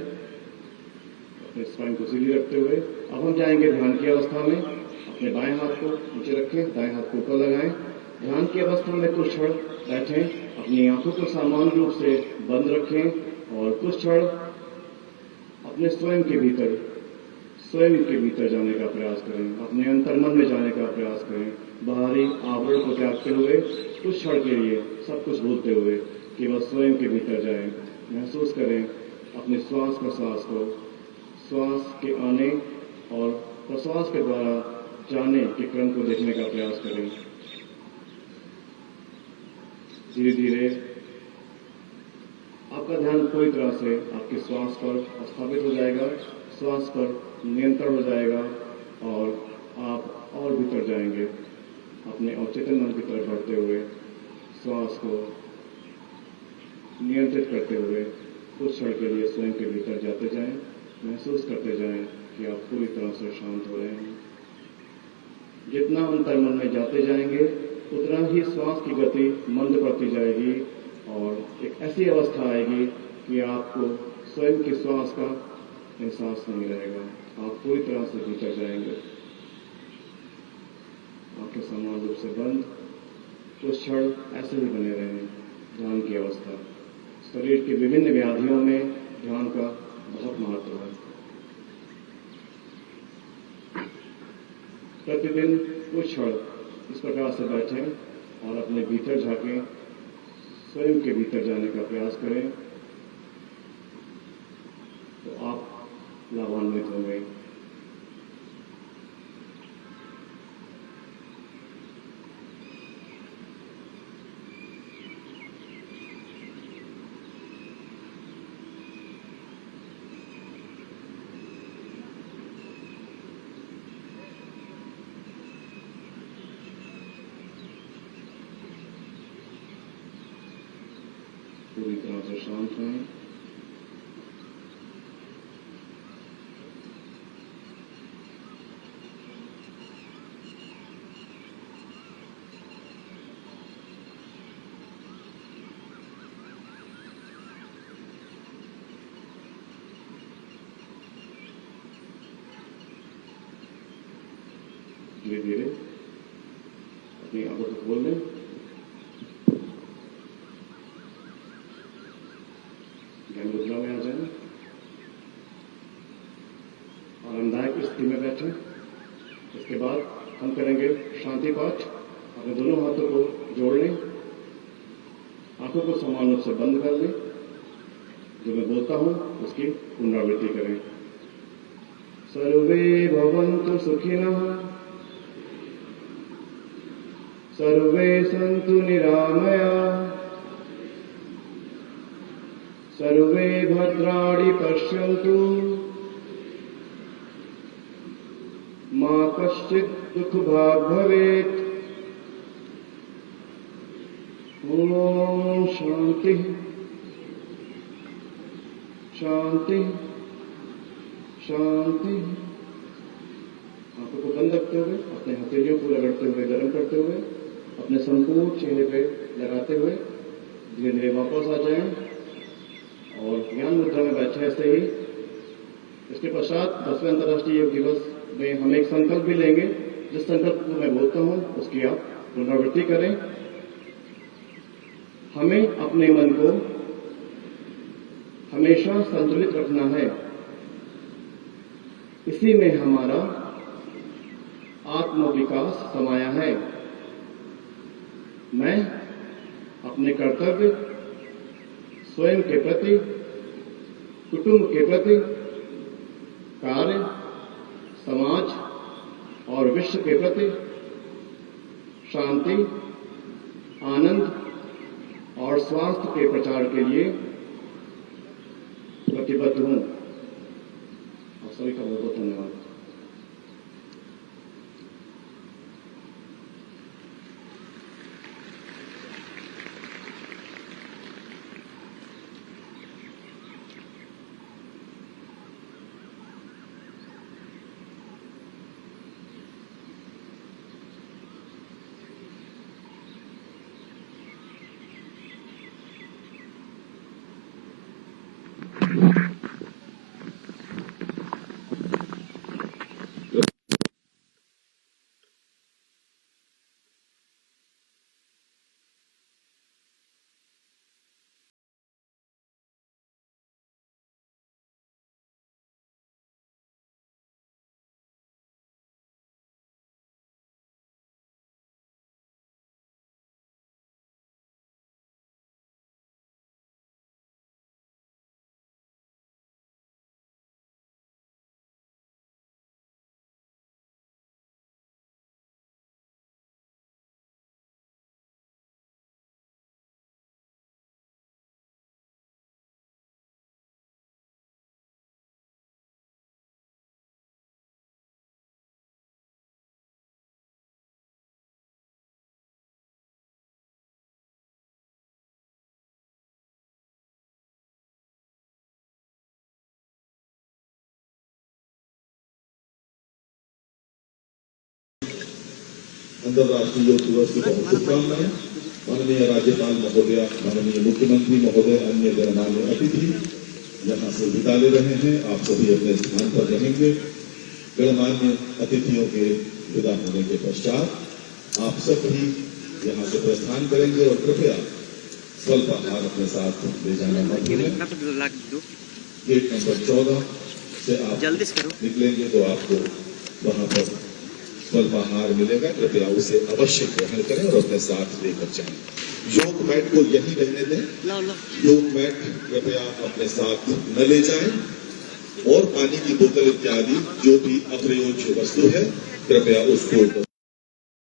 अपने स्पाइन को सीधी रखते हुए अब हम जाएंगे ध्यान की अवस्था में। अपने बाएं हाथ को नीचे रखें, दाएं हाथ को ऊपर लगाएं। ध्यान की अवस्था में कुछ क्षण बैठें, अपनी आंखों को सामान्य रूप से बंद रखें और कुछ क्षण अपने स्वयं के भीतर जाने का प्रयास करें, अपने अंतर्मन में जाने का प्रयास करें। बाहरी आवरण को त्यागते हुए कुछ क्षण के लिए सब कुछ भूलते हुए केवल स्वयं के भीतर जाएं। महसूस करें अपने श्वास प्रश्वास को, श्वास के आने और प्रश्वास के द्वारा जाने के क्रम को देखने का प्रयास करें। धीरे धीरे आपका ध्यान पूरी तरह से आपके श्वास पर स्थापित हो जाएगा, श्वास पर नियंत्रण हो जाएगा और आप और भीतर जाएंगे। अपने अवचेतन मन की तरफ बढ़ते हुए श्वास को नियंत्रित करते हुए कुछ क्षण के लिए स्वयं के भीतर जाते जाएं। महसूस करते जाएं कि आप पूरी तरह से शांत हो रहे हैं। जितना अंतर्मन में जाते जाएंगे उतना ही श्वास की गति मंद पड़ती जाएगी और एक ऐसी अवस्था आएगी कि आपको स्वयं के श्वास का एहसास नहीं रहेगा। आप पूरी तरह से भीतर जाएंगे। आंखें समान रूप से बंद, कुछ क्षण ऐसे ही बने रहें। ध्यान की अवस्था। शरीर की विभिन्न व्याधियों में ध्यान का बहुत महत्व है। प्रतिदिन कुछ क्षण इस प्रकार से बैठें और अपने भीतर झांकें, स्वयं के भीतर जाने का प्रयास करें तो आप लाभान्वित होंगे। पूरी तरह से शांत रहें। धीरे धीरे अपनी आंखों को खोल दें। ध्यान मुद्रा में आ जाएं। आरामदायक स्थिति में बैठें। इसके बाद हम करेंगे शांति पाठ। अपने दोनों हाथों को जोड़ लें, आंखों को समान रूप से बंद कर लें। जो मैं बोलता हूं उसकी पुनरावृत्ति करें। सर्वे भवन्तु सुखिनः, सर्वे सन्तु निरामयाः, सर्वे भद्राणि पश्यन्तु, मा कश्चित् दुःखभाग् भवेत्। ओम शांति शांति शांति। आंखों को बंद रखते हुए अपने हथेलियों को रगड़ते हुए गर्म करते हुए अपने संपूर्ण चेहरे पे लगाते हुए धीरे धीरे वापस आ जाएं और ज्ञान मुद्रा में बैठे ऐसे ही। इसके पश्चात 10वें अंतर्राष्ट्रीय योग दिवस में हम एक संकल्प भी लेंगे। जिस संकल्प को मैं बोलता हूं उसकी आप पुनरावृत्ति करें। हमें अपने मन को हमेशा संतुलित रखना है। इसी में हमारा आत्मविकास समाया है। मैं अपने कर्तव्य स्वयं के प्रति, कुटुंब के प्रति, कार्य, समाज और विश्व के प्रति शांति, आनंद और स्वास्थ्य के प्रचार के लिए प्रतिबद्ध हूं। आप सभी का बहुत बहुत धन्यवाद। अंतर्राष्ट्रीय योग दिवस की बहुत शुभकामनाएं। माननीय राज्यपाल महोदय, माननीय मुख्यमंत्री महोदय, अन्य गणमान्य अतिथि यहाँ से विदा ले रहे हैं। आप सभी अपने स्थान पर रहेंगे। गणमान्य अतिथियों के विदा होने के पश्चात आप सब भी यहाँ से प्रस्थान करेंगे और कृपया स्वल्पाहार अपने साथ ले जाना मत भूलें। गेट नंबर 14 से आप निकलेंगे तो आपको वहां पर स्वल्पाहार मिलेगा। कृपया उसे अवश्य ग्रहण करें और अपने साथ लेकर जाएं। योग मैट को यहीं रहने दें। योग मैट कृपया अपने साथ न ले जाएं और पानी की बोतल इत्यादि जो भी अप्रयोज्य वस्तु है कृपया उसको